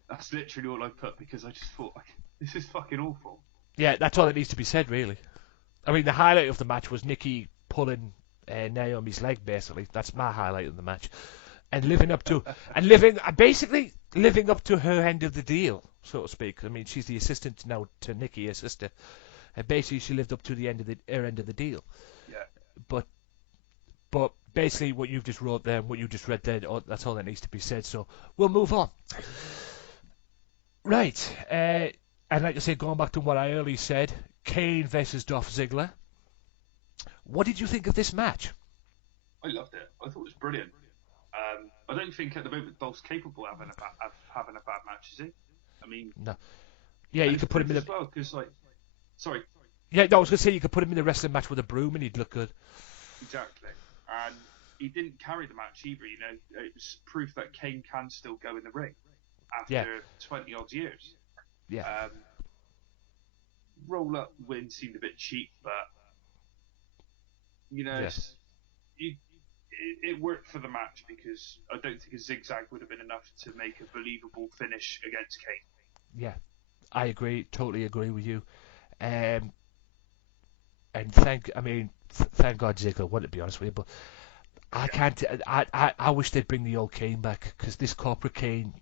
That's literally all I put because I just thought, like, this is fucking awful. Yeah, that's all that needs to be said, really. I mean, the highlight of the match was Nikki pulling Naomi's leg, basically. That's my highlight of the match. And basically living up to her end of the deal, so to speak. I mean, she's the assistant now to Nikki, her sister. And basically, she lived up to her end of the deal. Yeah. But basically, what you've just wrote there and what you just read there, that's all that needs to be said. So we'll move on. Right. And like I said, going back to what I earlier said, Kane versus Dolph Ziggler. What did you think of this match? I loved it. I thought it was brilliant. I don't think at the moment Dolph's capable of having a bad match, is he? I mean, no. Yeah, you could put him in as well because, like, sorry. Yeah, no, I was gonna say you could put him in a wrestling match with a broom and he'd look good. Exactly, and he didn't carry the match either. You know, it was proof that Kane can still go in the ring after 20 odd years. Yeah. Roll up win seemed a bit cheap, but you know, it worked for the match because I don't think a zigzag would have been enough to make a believable finish against Kane. Yeah, I agree. Totally agree with you. And thank God Ziggler won, to be honest with you. But I can't. I wish they'd bring the old Kane back because this corporate Kane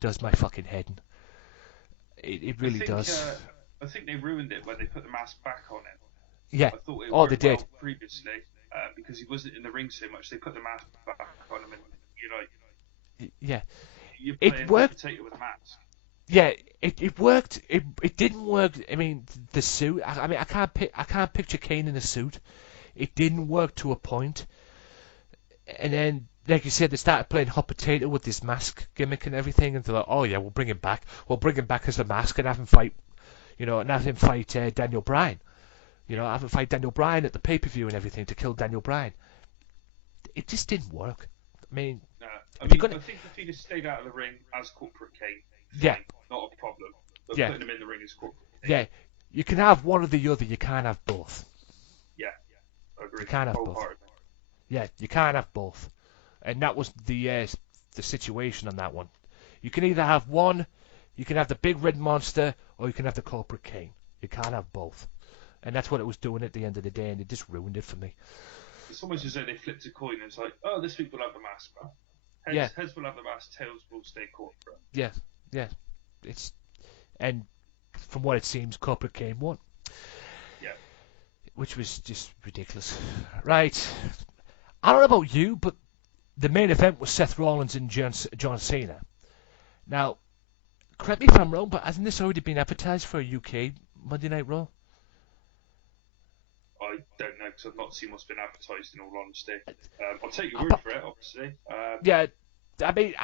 does my fucking head in. It really does. I think they ruined it when they put the mask back on him. Yeah. I thought it worked they did. well previously because he wasn't in the ring so much. They put the mask back on him, and you're playing potato with a mask. Yeah, it worked. It didn't work. I mean, the suit. I can't picture Kane in a suit. It didn't work to a point. And then, like you said, they started playing hot potato with this mask gimmick and everything, and they're like, "Oh yeah, we'll bring him back. We'll bring him back as a mask and have him fight, Daniel Bryan. Have him fight Daniel Bryan at the pay-per-view and everything to kill Daniel Bryan." It just didn't work. I mean, I think if he'd have stayed out of the ring as corporate Kane, fine, not a problem. But putting him in the ring as corporate Kane. Yeah, you can have one or the other. You can't have both. Yeah, I agree. You can't have both. Yeah, you can't have both. And that was the situation on that one. You can either have one, you can have the big red monster, or you can have the corporate Kane. You can't have both. And that's what it was doing at the end of the day, and it just ruined it for me. It's almost as though they flipped a coin and it's like, oh, this week we'll have the mask back. Heads will have the mask, tails will stay corporate. Yeah. And from what it seems, corporate Kane won. Yeah. Which was just ridiculous. Right. I don't know about you, but the main event was Seth Rollins and John Cena. Now, correct me if I'm wrong, but hasn't this already been advertised for a UK Monday Night Raw? I don't know because I've not seen what's been advertised. In all honesty, I'll take your word for it. Obviously. Yeah, I mean,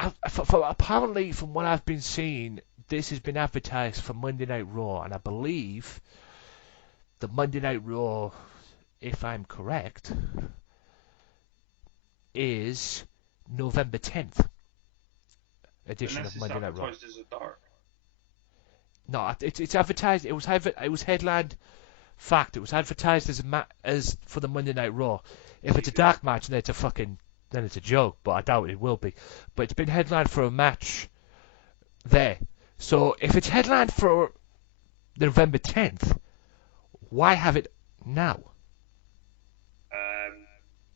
apparently from what I've been seeing, this has been advertised for Monday Night Raw, and I believe the Monday Night Raw, if I'm correct, is November 10th edition of Monday Night Raw. Unless it's advertised as a dark. No, it's advertised. It was headlined. Fact, it was advertised as for the Monday Night Raw. If it's a dark match, then it's a joke. But I doubt it will be. But it's been headlined for a match there. So if it's headlined for November 10th, why have it now?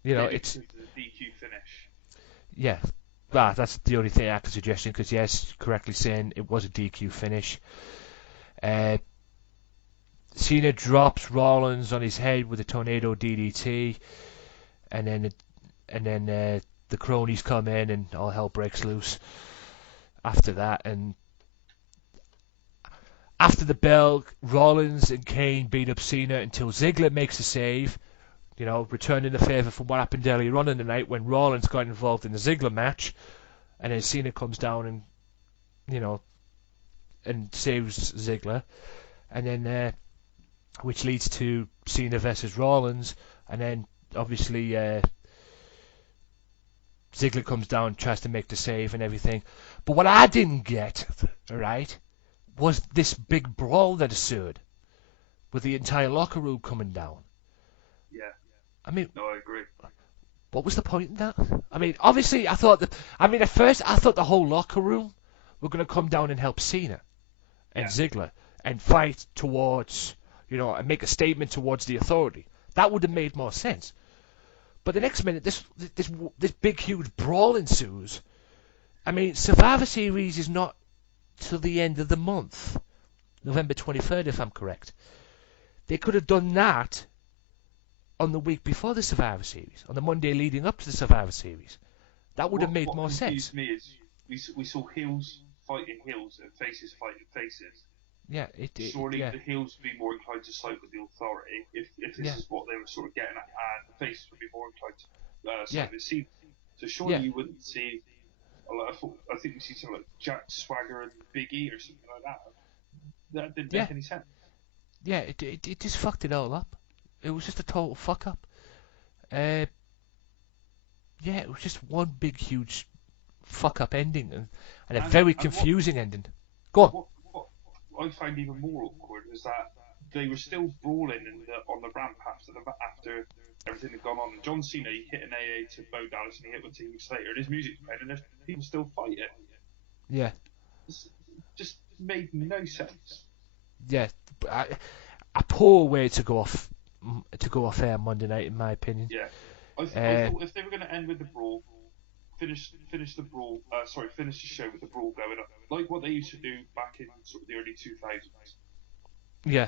It's the DQ finish. Yeah, that's the only thing I can suggest. Because yes, correctly saying it was a DQ finish. Cena drops Rollins on his head with a tornado DDT, and then the cronies come in and all hell breaks loose after that. And after the bell, Rollins and Kane beat up Cena until Ziggler makes a save, returning the favour from what happened earlier on in the night when Rollins got involved in the Ziggler match, and then Cena comes down and saves Ziggler, and then which leads to Cena versus Rollins, and then obviously Ziggler comes down, tries to make the save and everything. But what I didn't get, right, was this big brawl that ensued with the entire locker room coming down. Yeah. I mean, No, I agree. what was the point in that? I mean, obviously, at first I thought the whole locker room were going to come down and help Cena and Ziggler and fight towards, and make a statement towards the Authority. That would have made more sense. But the next minute, this big, huge brawl ensues. I mean, Survivor Series is not till the end of the month, November 23rd, if I'm correct. They could have done that on the week before the Survivor Series, on the Monday leading up to the Survivor Series. That would have made more sense. What confused me is we saw heels fighting heels and faces fighting faces. Yeah, Surely the heels would be more inclined to side with the Authority if this is what they were sort of getting at, and the faces would be more inclined to side with Cena. So surely you wouldn't see. I think we see something like Jack Swagger and Big E or something like that. That didn't make any sense. Yeah, it just fucked it all up. It was just a total fuck up. It was just one big huge fuck up ending and a very confusing ending. Go on. What I find even more awkward is that they were still brawling on the ramp after everything had gone on. And John Cena, he hit an AA to Bo Dallas and he hit one 2 weeks later, and his music's playing, and there's people still fighting. Yeah. It just made no sense. Yeah, a poor way to go off air Monday night, in my opinion. Yeah. I thought if they were going to end with the brawl, finish the show with the brawl going up, like what they used to do back in sort of the early 2000s. Yeah.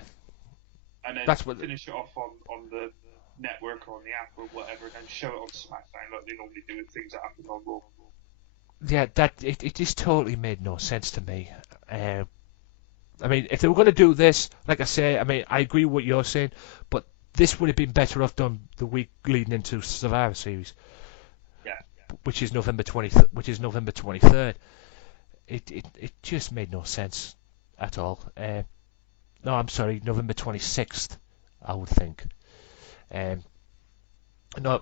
And then finish it off on the network or on the app or whatever, and then show it on SmackDown like they normally do with things that happen on Raw. Yeah, it just totally made no sense to me. I mean, if they were going to do this, like I say, I mean, I agree with what you're saying, but this would have been better off done the week leading into Survivor Series. Yeah. Which is November 23rd. It just made no sense at all. No, I'm sorry, November 26th, I would think. Hang on,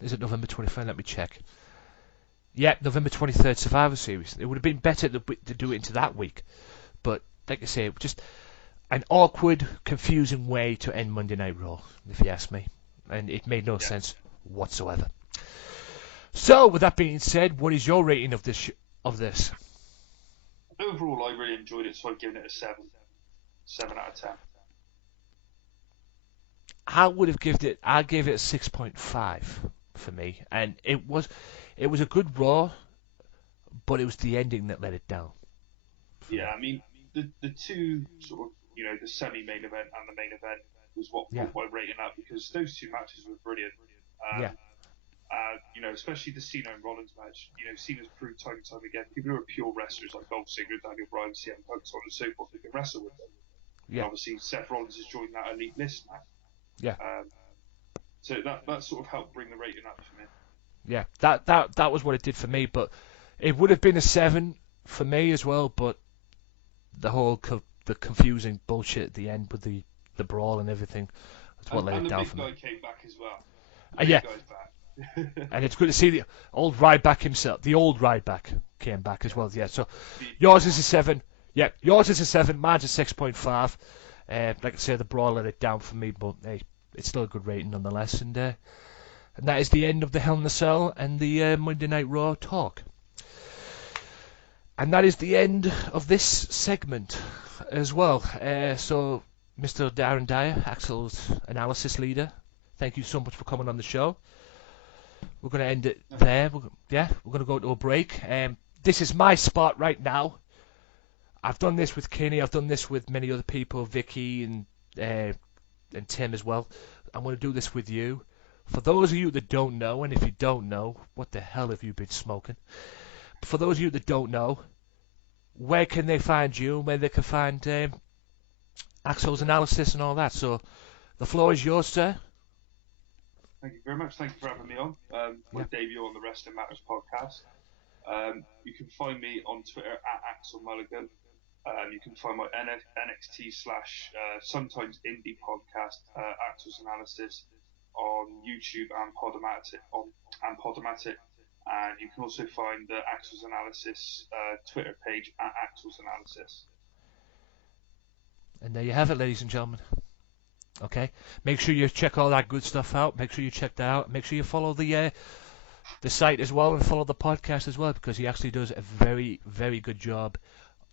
is it November 23rd? Let me check. Yeah, November 23rd Survivor Series. It would have been better to do it into that week. But, like I say, just an awkward, confusing way to end Monday Night Raw, if you ask me. And it made no sense whatsoever. So, with that being said, what is your rating of this? Overall, I really enjoyed it, so I've given it a 7. 7 out of 10. I gave it a 6.5 for me. And it was a good Raw, but it was the ending that let it down. Yeah, I mean, the two sort of, the semi-main event and the main event was what brought my rating up, because those two matches were brilliant. Especially the Cena and Rollins match. Cena's proved time and time again, people who are pure wrestlers like Dolph Ziggler, Daniel Bryan, CM Punk, so on and so forth, they can wrestle with them. Yeah. And obviously, Seth Rollins has joined that elite list now. Yeah. So that sort of helped bring the rating up for me. Yeah, that was what it did for me, but it would have been a 7 for me as well, but the whole the confusing bullshit at the end with the brawl and everything, that's what let it down for me. And the big guy came back as well. Yeah. And it's good to see the old Ryback himself. The old Ryback came back as well. Yeah. So yours is a 7. Yeah, yours is a 7. Mine's a 6.5. Like I say, the brawl let it down for me, but hey, it's still a good rating nonetheless. And that is the end of the Hell in a Cell and the Monday Night Raw talk. And that is the end of this segment as well. So, Mr. Darren Dyer, Axel's analysis leader, thank you so much for coming on the show. We're going to end it there. We're going to go to a break. This is my spot right now. I've done this with Kenny. I've done this with many other people, Vicky and Tim as well. I'm going to do this with you. For those of you that don't know, and if you don't know, what the hell have you been smoking? For those of you that don't know, where can they find you and where they can find Axel's analysis and all that? So the floor is yours, sir. Thank you very much. Thank you for having me on. My debut on the Wrestling Matters podcast. You can find me on Twitter at Axel Mulligan. You can find my NXT / sometimes indie podcast, Axel's Analysis. on YouTube and Podomatic. And you can also find the Axel's Analysis Twitter page at Axel's Analysis. And there you have it, ladies and gentlemen. Okay, make sure you check all that good stuff out. Make sure you check that out. Make sure you follow the site as well, and follow the podcast as well, because he actually does a very, very good job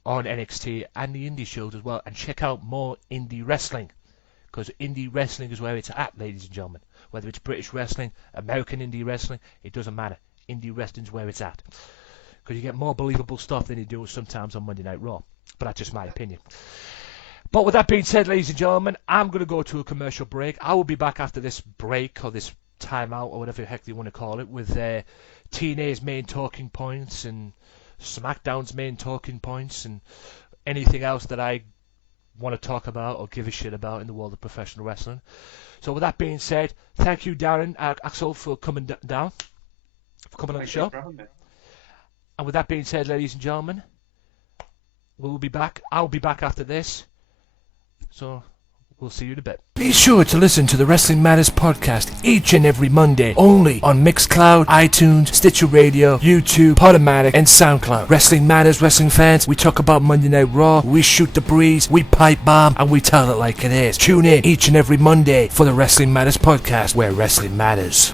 on NXT and the indie shows as well. And check out more indie wrestling, because indie wrestling is where it's at, ladies and gentlemen. Whether it's British wrestling, American indie wrestling, it doesn't matter. Indie wrestling's where it's at, because you get more believable stuff than you do sometimes on Monday Night Raw. But that's just my opinion. But with that being said, ladies and gentlemen, I'm going to go to a commercial break. I will be back after this break, or this timeout, or whatever the heck you want to call it, with TNA's main talking points and Smackdown's main talking points and anything else that I want to talk about or give a shit about in the world of professional wrestling. So with that being said, thank you, Darren, Axel, for coming down, for coming on the show. And with that being said, ladies and gentlemen, we'll be back. I'll be back after this. So we'll see you in a bit. Be sure to listen to the Wrestling Matters podcast each and every Monday, only on Mixcloud, iTunes, Stitcher Radio, YouTube, Podomatic, and SoundCloud. Wrestling Matters, wrestling fans, we talk about Monday Night Raw, we shoot the breeze, we pipe bomb, and we tell it like it is. Tune in each and every Monday for the Wrestling Matters podcast, where wrestling matters.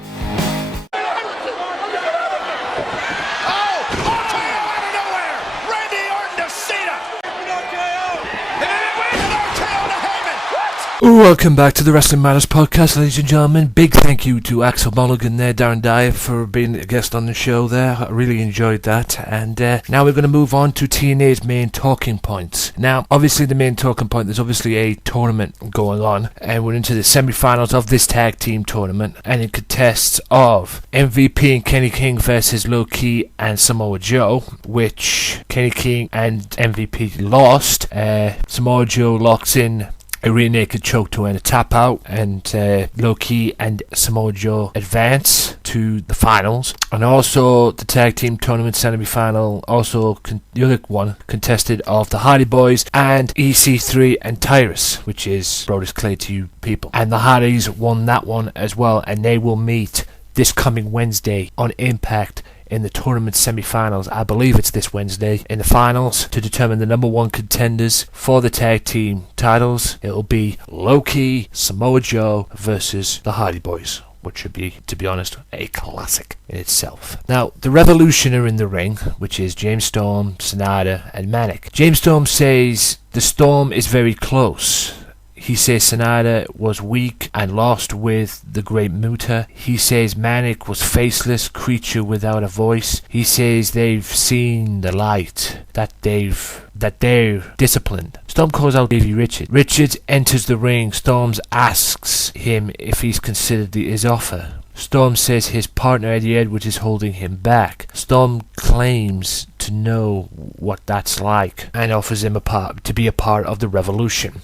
Welcome back to the Wrestling Matters podcast, ladies and gentlemen. Big thank you to Axel Mulligan there, Darren Dyer, for being a guest on the show there. I really enjoyed that. And now we're going to move on to TNA's main talking points. Now, obviously the main talking point, there's obviously a tournament going on, and we're into the semi-finals of this tag team tournament, and it contests of MVP and Kenny King versus Low Ki and Samoa Joe, which Kenny King and MVP lost. Samoa Joe locks in a rear naked choke to end a tap out, and Low Ki and Samoa Joe advance to the finals. And also the tag team tournament semi-final, also the other one contested of the Hardy Boys and EC3 and Tyrus, which is Brodus Clay to you people. And the Hardys won that one as well, and they will meet this coming Wednesday on Impact in the tournament semi-finals. I believe it's this Wednesday in the finals to determine the number one contenders for the tag team titles. It'll be Low Ki, Samoa Joe versus the Hardy Boys, which should be, to be honest, a classic in itself. Now, the Revolution are in the ring, which is James Storm, Sonata, and Manic. James Storm says the Storm is very close. He says Sonata was weak and lost with the Great Muta. He says Manic was faceless creature without a voice. He says they've seen the light, that they're disciplined. Storm calls out Davey Richards. Richards enters the ring. Storm asks him if he's considered his offer. Storm says his partner Eddie Edwards is holding him back. Storm claims to know what that's like and offers him to be a part of the Revolution.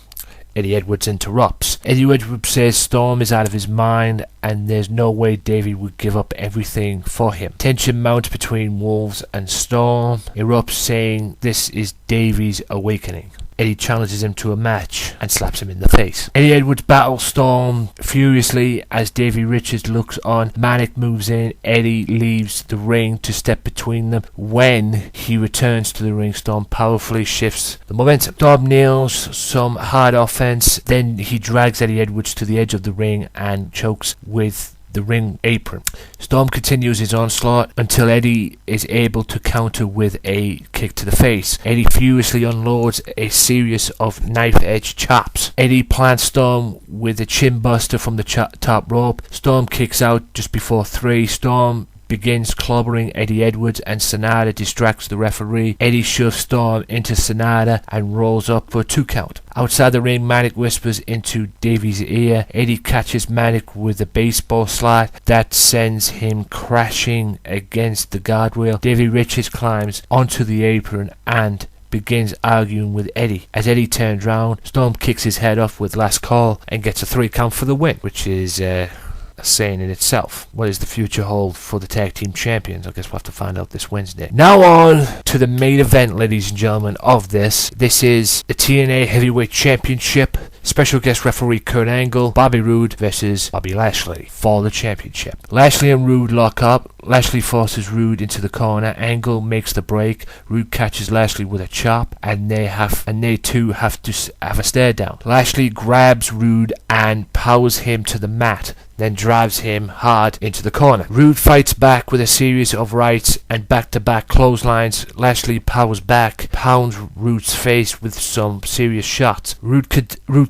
Eddie Edwards interrupts. Eddie Edwards says Storm is out of his mind and there's no way Davey would give up everything for him. Tension mounts between Wolves and Storm erupts, saying this is Davey's awakening. Eddie challenges him to a match and slaps him in the face. Eddie Edwards battles Storm furiously as Davey Richards looks on. Manic moves in. Eddie leaves the ring to step between them. When he returns to the ring, Storm powerfully shifts the momentum. Storm nails some hard offense. Then he drags Eddie Edwards to the edge of the ring and chokes with the ring apron. Storm continues his onslaught until Eddie is able to counter with a kick to the face. Eddie furiously unloads a series of knife-edge chops. Eddie plants Storm with a chin buster from the top rope. Storm kicks out just before 3. Storm begins clobbering Eddie Edwards and Sonata distracts the referee. Eddie shoves Storm into Sonata and rolls up for a 2 count. Outside the ring, Manic whispers into Davey's ear. Eddie catches Manic with a baseball slide that sends him crashing against the guardrail. Davey Richards climbs onto the apron and begins arguing with Eddie. As Eddie turns round, Storm kicks his head off with last call and gets a 3 count for the win, which is a saying in itself. What does the future hold for the tag team champions? I guess we'll have to find out this Wednesday. Now on to the main event, ladies and gentlemen, of this. This is the TNA Heavyweight Championship special guest referee Kurt Angle, Bobby Roode versus Bobby Lashley for the championship. Lashley and Roode lock up. Lashley forces Roode into the corner. Angle makes the break. Roode catches Lashley with a chop, and they two have to have a stare down. Lashley grabs Roode and powers him to the mat, then drives him hard into the corner. Roode fights back with a series of rights and back-to-back clotheslines. Lashley powers back, pounds Roode's face with some serious shots. Roode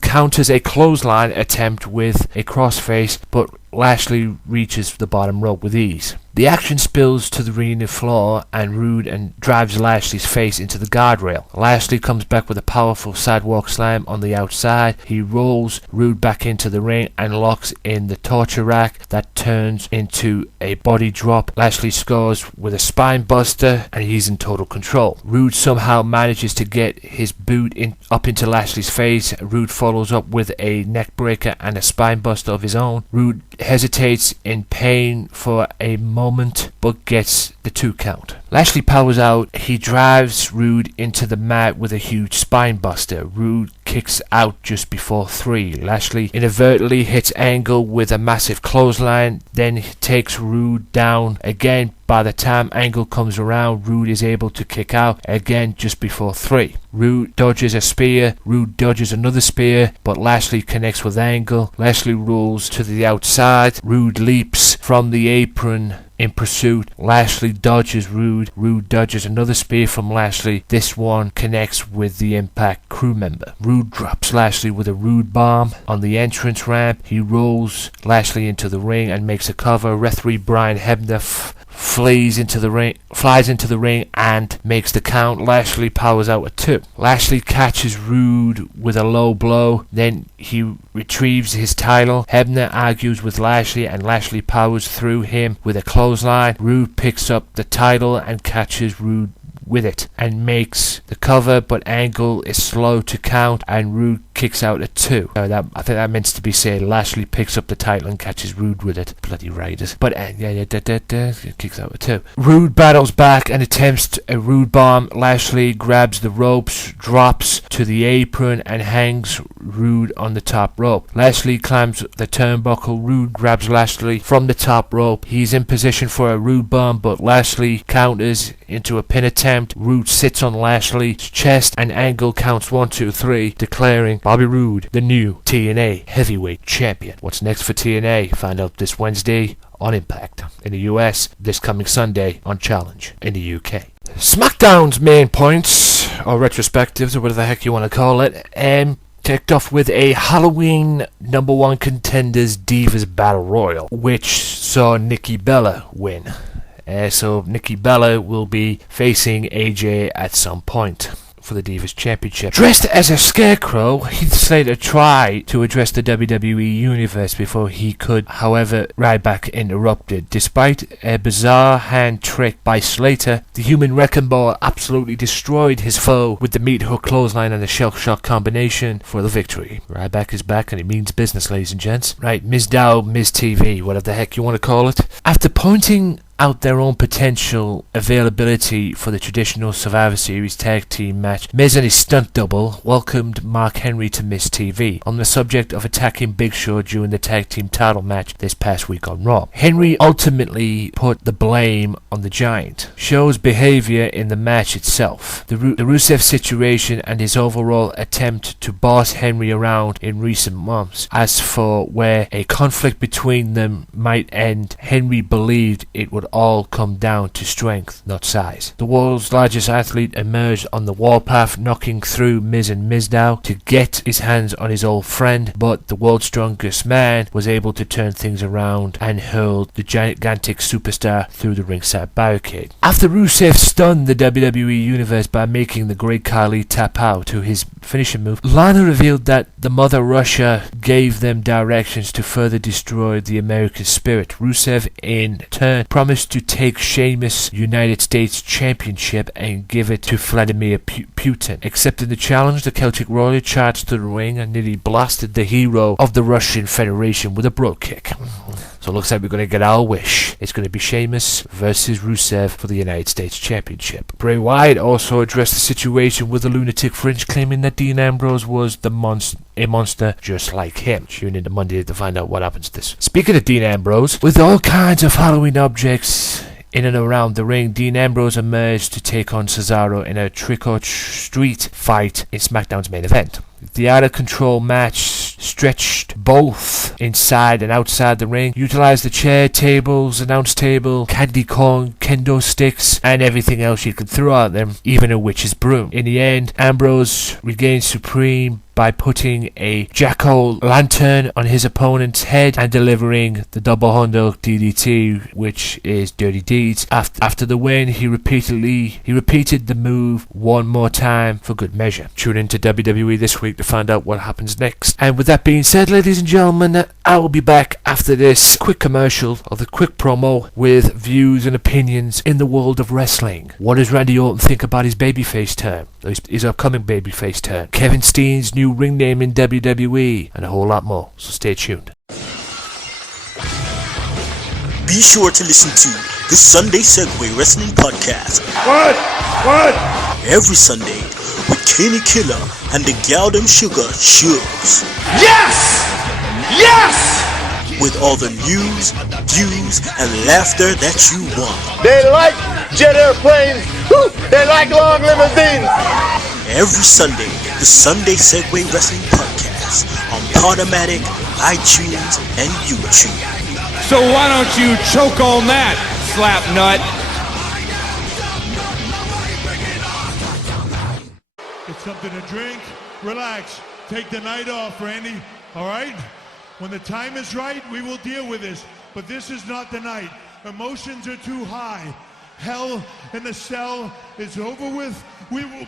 counters a clothesline attempt with a crossface, but Lashley reaches the bottom rope with ease. The action spills to the arena floor, and Roode drives Lashley's face into the guardrail. Lashley comes back with a powerful sidewalk slam on the outside. He rolls Roode back into the ring and locks in the torture rack that turns into a body drop. Lashley scores with a spine buster, and he's in total control. Roode somehow manages to get his boot up into Lashley's face. Roode follows up with a neck breaker and a spine buster of his own. Roode hesitates in pain for a moment, but gets the 2 count. Lashley powers out. He drives Roode into the mat with a huge spine buster. Roode kicks out just before 3. Lashley inadvertently hits Angle with a massive clothesline, then takes Roode down again. By the time Angle comes around, Roode is able to kick out again just before 3. Roode dodges a spear. Roode dodges another spear, but Lashley connects with Angle. Lashley rolls to the outside. Roode leaps from the apron in pursuit. Lashley dodges Roode. Roode dodges another spear from Lashley. This one connects with the Impact crew member. Roode drops Lashley with a Roode bomb on the entrance ramp. He rolls Lashley into the ring and makes a cover. Referee Brian Hebner flies into the ring and makes the count. Lashley powers out at 2. Lashley catches Roode with a low blow, then he retrieves his title. Hebner argues with Lashley, and Lashley powers through him with a clothesline. Roode picks up the title and catches Roode with it and makes the cover, but Angle is slow to count and Roode kicks out at 2. I think that meant to be said. Lashley picks up the title and catches Roode with it. Bloody Raiders. But kicks out at 2. Roode battles back and attempts a Roode bomb. Lashley grabs the ropes, drops to the apron and hangs Roode on the top rope. Lashley climbs the turnbuckle. Roode grabs Lashley from the top rope. He's in position for a Roode bomb, but Lashley counters into a pin attempt. Roode sits on Lashley's chest and Angle counts 1, 2, 3, declaring Bobby Roode the new TNA heavyweight champion. What's next for TNA? Find out this Wednesday on Impact in the US, this coming Sunday on Challenge in the UK. SmackDown's main points, or retrospectives, or whatever the heck you want to call it, kicked off with a Halloween #1 Contenders Divas Battle Royal, which saw Nikki Bella win. So Nikki Bella will be facing AJ at some point for the Divas Championship. Dressed as a scarecrow, Heath Slater tried to address the WWE Universe before he could, however, Ryback interrupted. Despite a bizarre hand trick by Slater, the Human Wrecking Ball absolutely destroyed his foe with the meat hook clothesline and the shell shock combination for the victory. Ryback is back and he means business, ladies and gents. Right, Ms. Dow, Ms. TV, whatever the heck you want to call it. After pointing out their own potential availability for the traditional Survivor Series tag team match, Miz and his stunt double welcomed Mark Henry to Miz TV on the subject of attacking Big Show during the tag team title match this past week on Raw. Henry ultimately put the blame on the Giant. Show's behavior in the match itself, the Rusev situation and his overall attempt to boss Henry around in recent months. As for where a conflict between them might end, Henry believed it would all come down to strength, not size. The world's largest athlete emerged on the warpath, knocking through Miz and Mizdow to get his hands on his old friend, but the world's strongest man was able to turn things around and hurled the gigantic superstar through the ringside barricade. After Rusev stunned the WWE Universe by making the Great Khali tap out to his finishing move, Lana revealed that the Mother Russia gave them directions to further destroy the American spirit. Rusev, in turn, promised to take Sheamus' United States Championship and give it to Vladimir Putin. Accepting the challenge, the Celtic Warrior charged to the ring and nearly blasted the hero of the Russian Federation with a brogue kick. So it looks like we're going to get our wish. It's going to be Sheamus versus Rusev for the United States Championship. Bray Wyatt also addressed the situation with the Lunatic Fringe, claiming that Dean Ambrose was a monster just like him. Tune in to Monday to find out what happens to this. Speaking of Dean Ambrose, with all kinds of Halloween objects in and around the ring, Dean Ambrose emerged to take on Cesaro in a trick-or-treat fight in SmackDown's main event. The out-of-control match stretched both inside and outside the ring, utilized the chair, tables, announce table, candy corn, kendo sticks, and everything else you could throw at them, even a witch's broom. In the end, Ambrose regained supreme by putting a jack-o'-lantern on his opponent's head and delivering the double hundo DDT, which is Dirty Deeds. After the win, he repeated the move one more time for good measure. Tune into WWE this week to find out what happens next. And with that being said, ladies and gentlemen, I will be back after this quick commercial or the quick promo with views and opinions in the world of wrestling. What does Randy Orton think about his babyface turn? His upcoming babyface turn. Kevin Steen's new ring name in WWE, and a whole lot more. So stay tuned. Be sure to listen to the Sunday Segway Wrestling Podcast. What? Every Sunday with Kenny Killer and the Galdem Sugar Shugs. Yes! With all the news, views, and laughter that you want. They like jet airplanes. They like long limousines. Every Sunday, the Sunday Segway Wrestling Podcast on Podomatic, iTunes, and YouTube. So why don't you choke on that, slap nut? Get something to drink, relax, take the night off, Randy, all right? When the time is right, we will deal with this, but this is not the night. Emotions are too high. Hell in the cell is over with. We will move.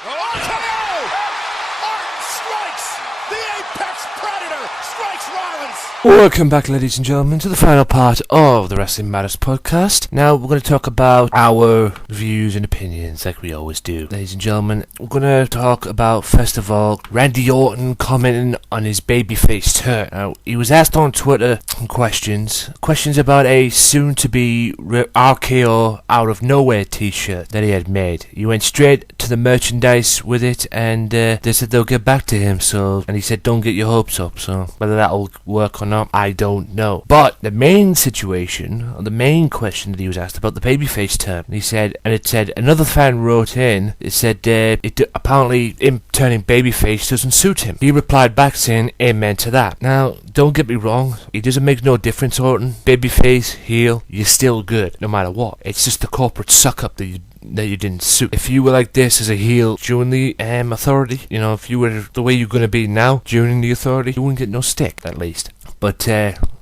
RKO! Orton strikes! The Apex Predator strikes Rollins! Welcome back, ladies and gentlemen, to the final part of the Wrestling Matters podcast. Now we're going to talk about our views and opinions, like we always do. Ladies and gentlemen, we're going to talk about, first of all, Randy Orton commenting on his babyface turn. Now, he was asked on Twitter questions about a soon-to-be RKO Out of Nowhere t-shirt that he had made. He went straight to the merchandise with it, and they said they'll get back to him. And he said, don't get your hopes up. So whether that'll work or not, I don't know. But the main situation, or the main question that he was asked about the babyface term, he said, and it said, another fan wrote in, it said, apparently him turning babyface doesn't suit him. He replied back saying, amen to that. Now, don't get me wrong, it doesn't make no difference, Orton. Babyface, heel, you're still good, no matter what. It's just the corporate suck-up that you didn't suit. If you were like this as a heel during the authority, if you were the way you're going to be now during the authority, you wouldn't get no stick, at least. But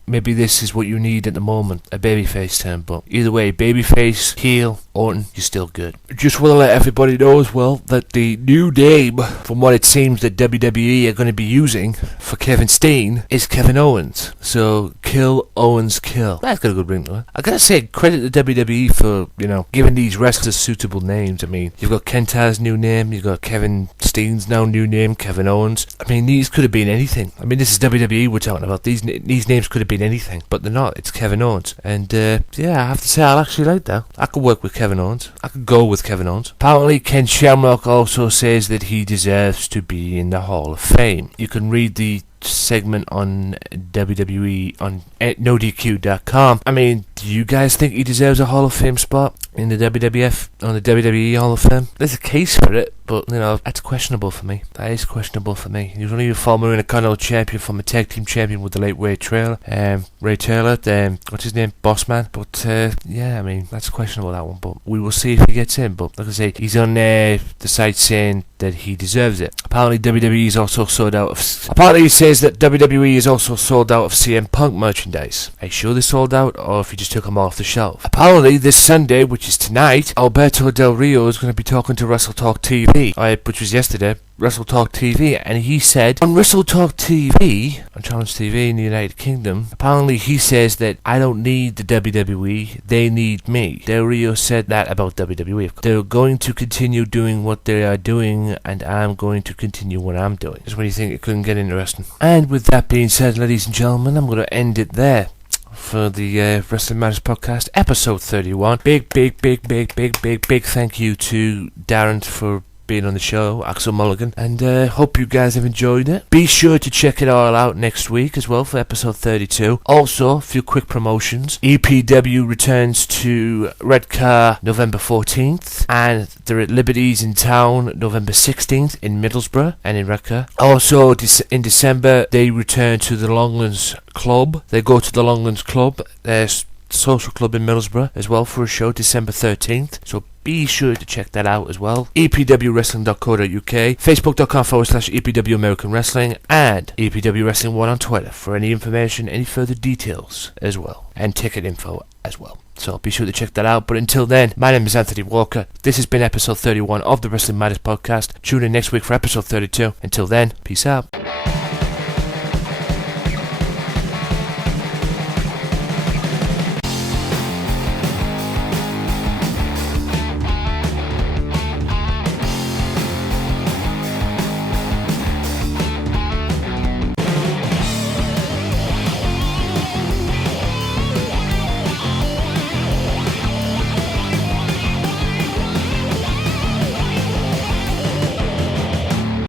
maybe this is what you need at the moment, a babyface turn. But either way, babyface, heel, Orton, you're still good. Just want to let everybody know as well that the new name, from what it seems that WWE are going to be using for Kevin Steen, is Kevin Owens. So, kill Owens kill. That's got a good ring to it. I gotta say, credit to WWE for, giving these wrestlers suitable names. I mean, you've got Kenta's new name, you've got Kevin Steen's now new name, Kevin Owens. I mean, these could have been anything. I mean, this is WWE we're talking about. These names could have been anything, but they're not. It's Kevin Owens. And, I have to say, I actually like that. I could work with Kevin Owens. I could go with Kevin Owens. Apparently, Ken Shamrock also says that he deserves to be in the Hall of Fame. You can read the segment on WWE on NoDQ.com. I mean, do you guys think he deserves a Hall of Fame spot in the WWF, on the WWE Hall of Fame? There's a case for it, but, that's questionable for me. That is questionable for me. He was only a former Intercontinental Champion, former Tag Team Champion with the late Ray Taylor, what's his name? Bossman. But, I mean, that's questionable, that one, but we will see if he gets in. But, like I say, he's on the site saying that he deserves it. Apparently, WWE is also sold out of... Apparently, he says that WWE is also sold out of CM Punk merchandise. Are you sure they're sold out, or if you just took them off the shelf? Apparently, this Sunday, which is tonight, Alberto Del Rio is going to be talking to Wrestle Talk TV, which was yesterday, Wrestle Talk TV, and he said on Wrestle Talk TV, on Challenge TV in the United Kingdom, apparently he says that I don't need the WWE, they need me. Del Rio said that about WWE. They're going to continue doing what they are doing, and I'm going to continue what I'm doing. Just when you think it couldn't get interesting. And with that being said, ladies and gentlemen, I'm going to end it there for the Wrestling Matters Podcast, episode 31. Big thank you to Darren for being on the show, Axel Mulligan, and hope you guys have enjoyed it. Be sure to check it all out next week as well for episode 32. Also, a few quick promotions. EPW returns to Redcar November 14th, and they're at Liberties in Town November 16th in Middlesbrough and in Redcar. Also, in December, they return to the Longlands Club. They go to the Longlands Club, their social club in Middlesbrough, as well for a show December 13th. So be sure to check that out as well. EPWWrestling.co.uk, Facebook.com/EPW American Wrestling, and EPW Wrestling 1 on Twitter for any information, any further details as well, and ticket info as well. So be sure to check that out. But until then, my name is Anthony Walker. This has been episode 31 of the Wrestling Matters Podcast. Tune in next week for episode 32. Until then, peace out.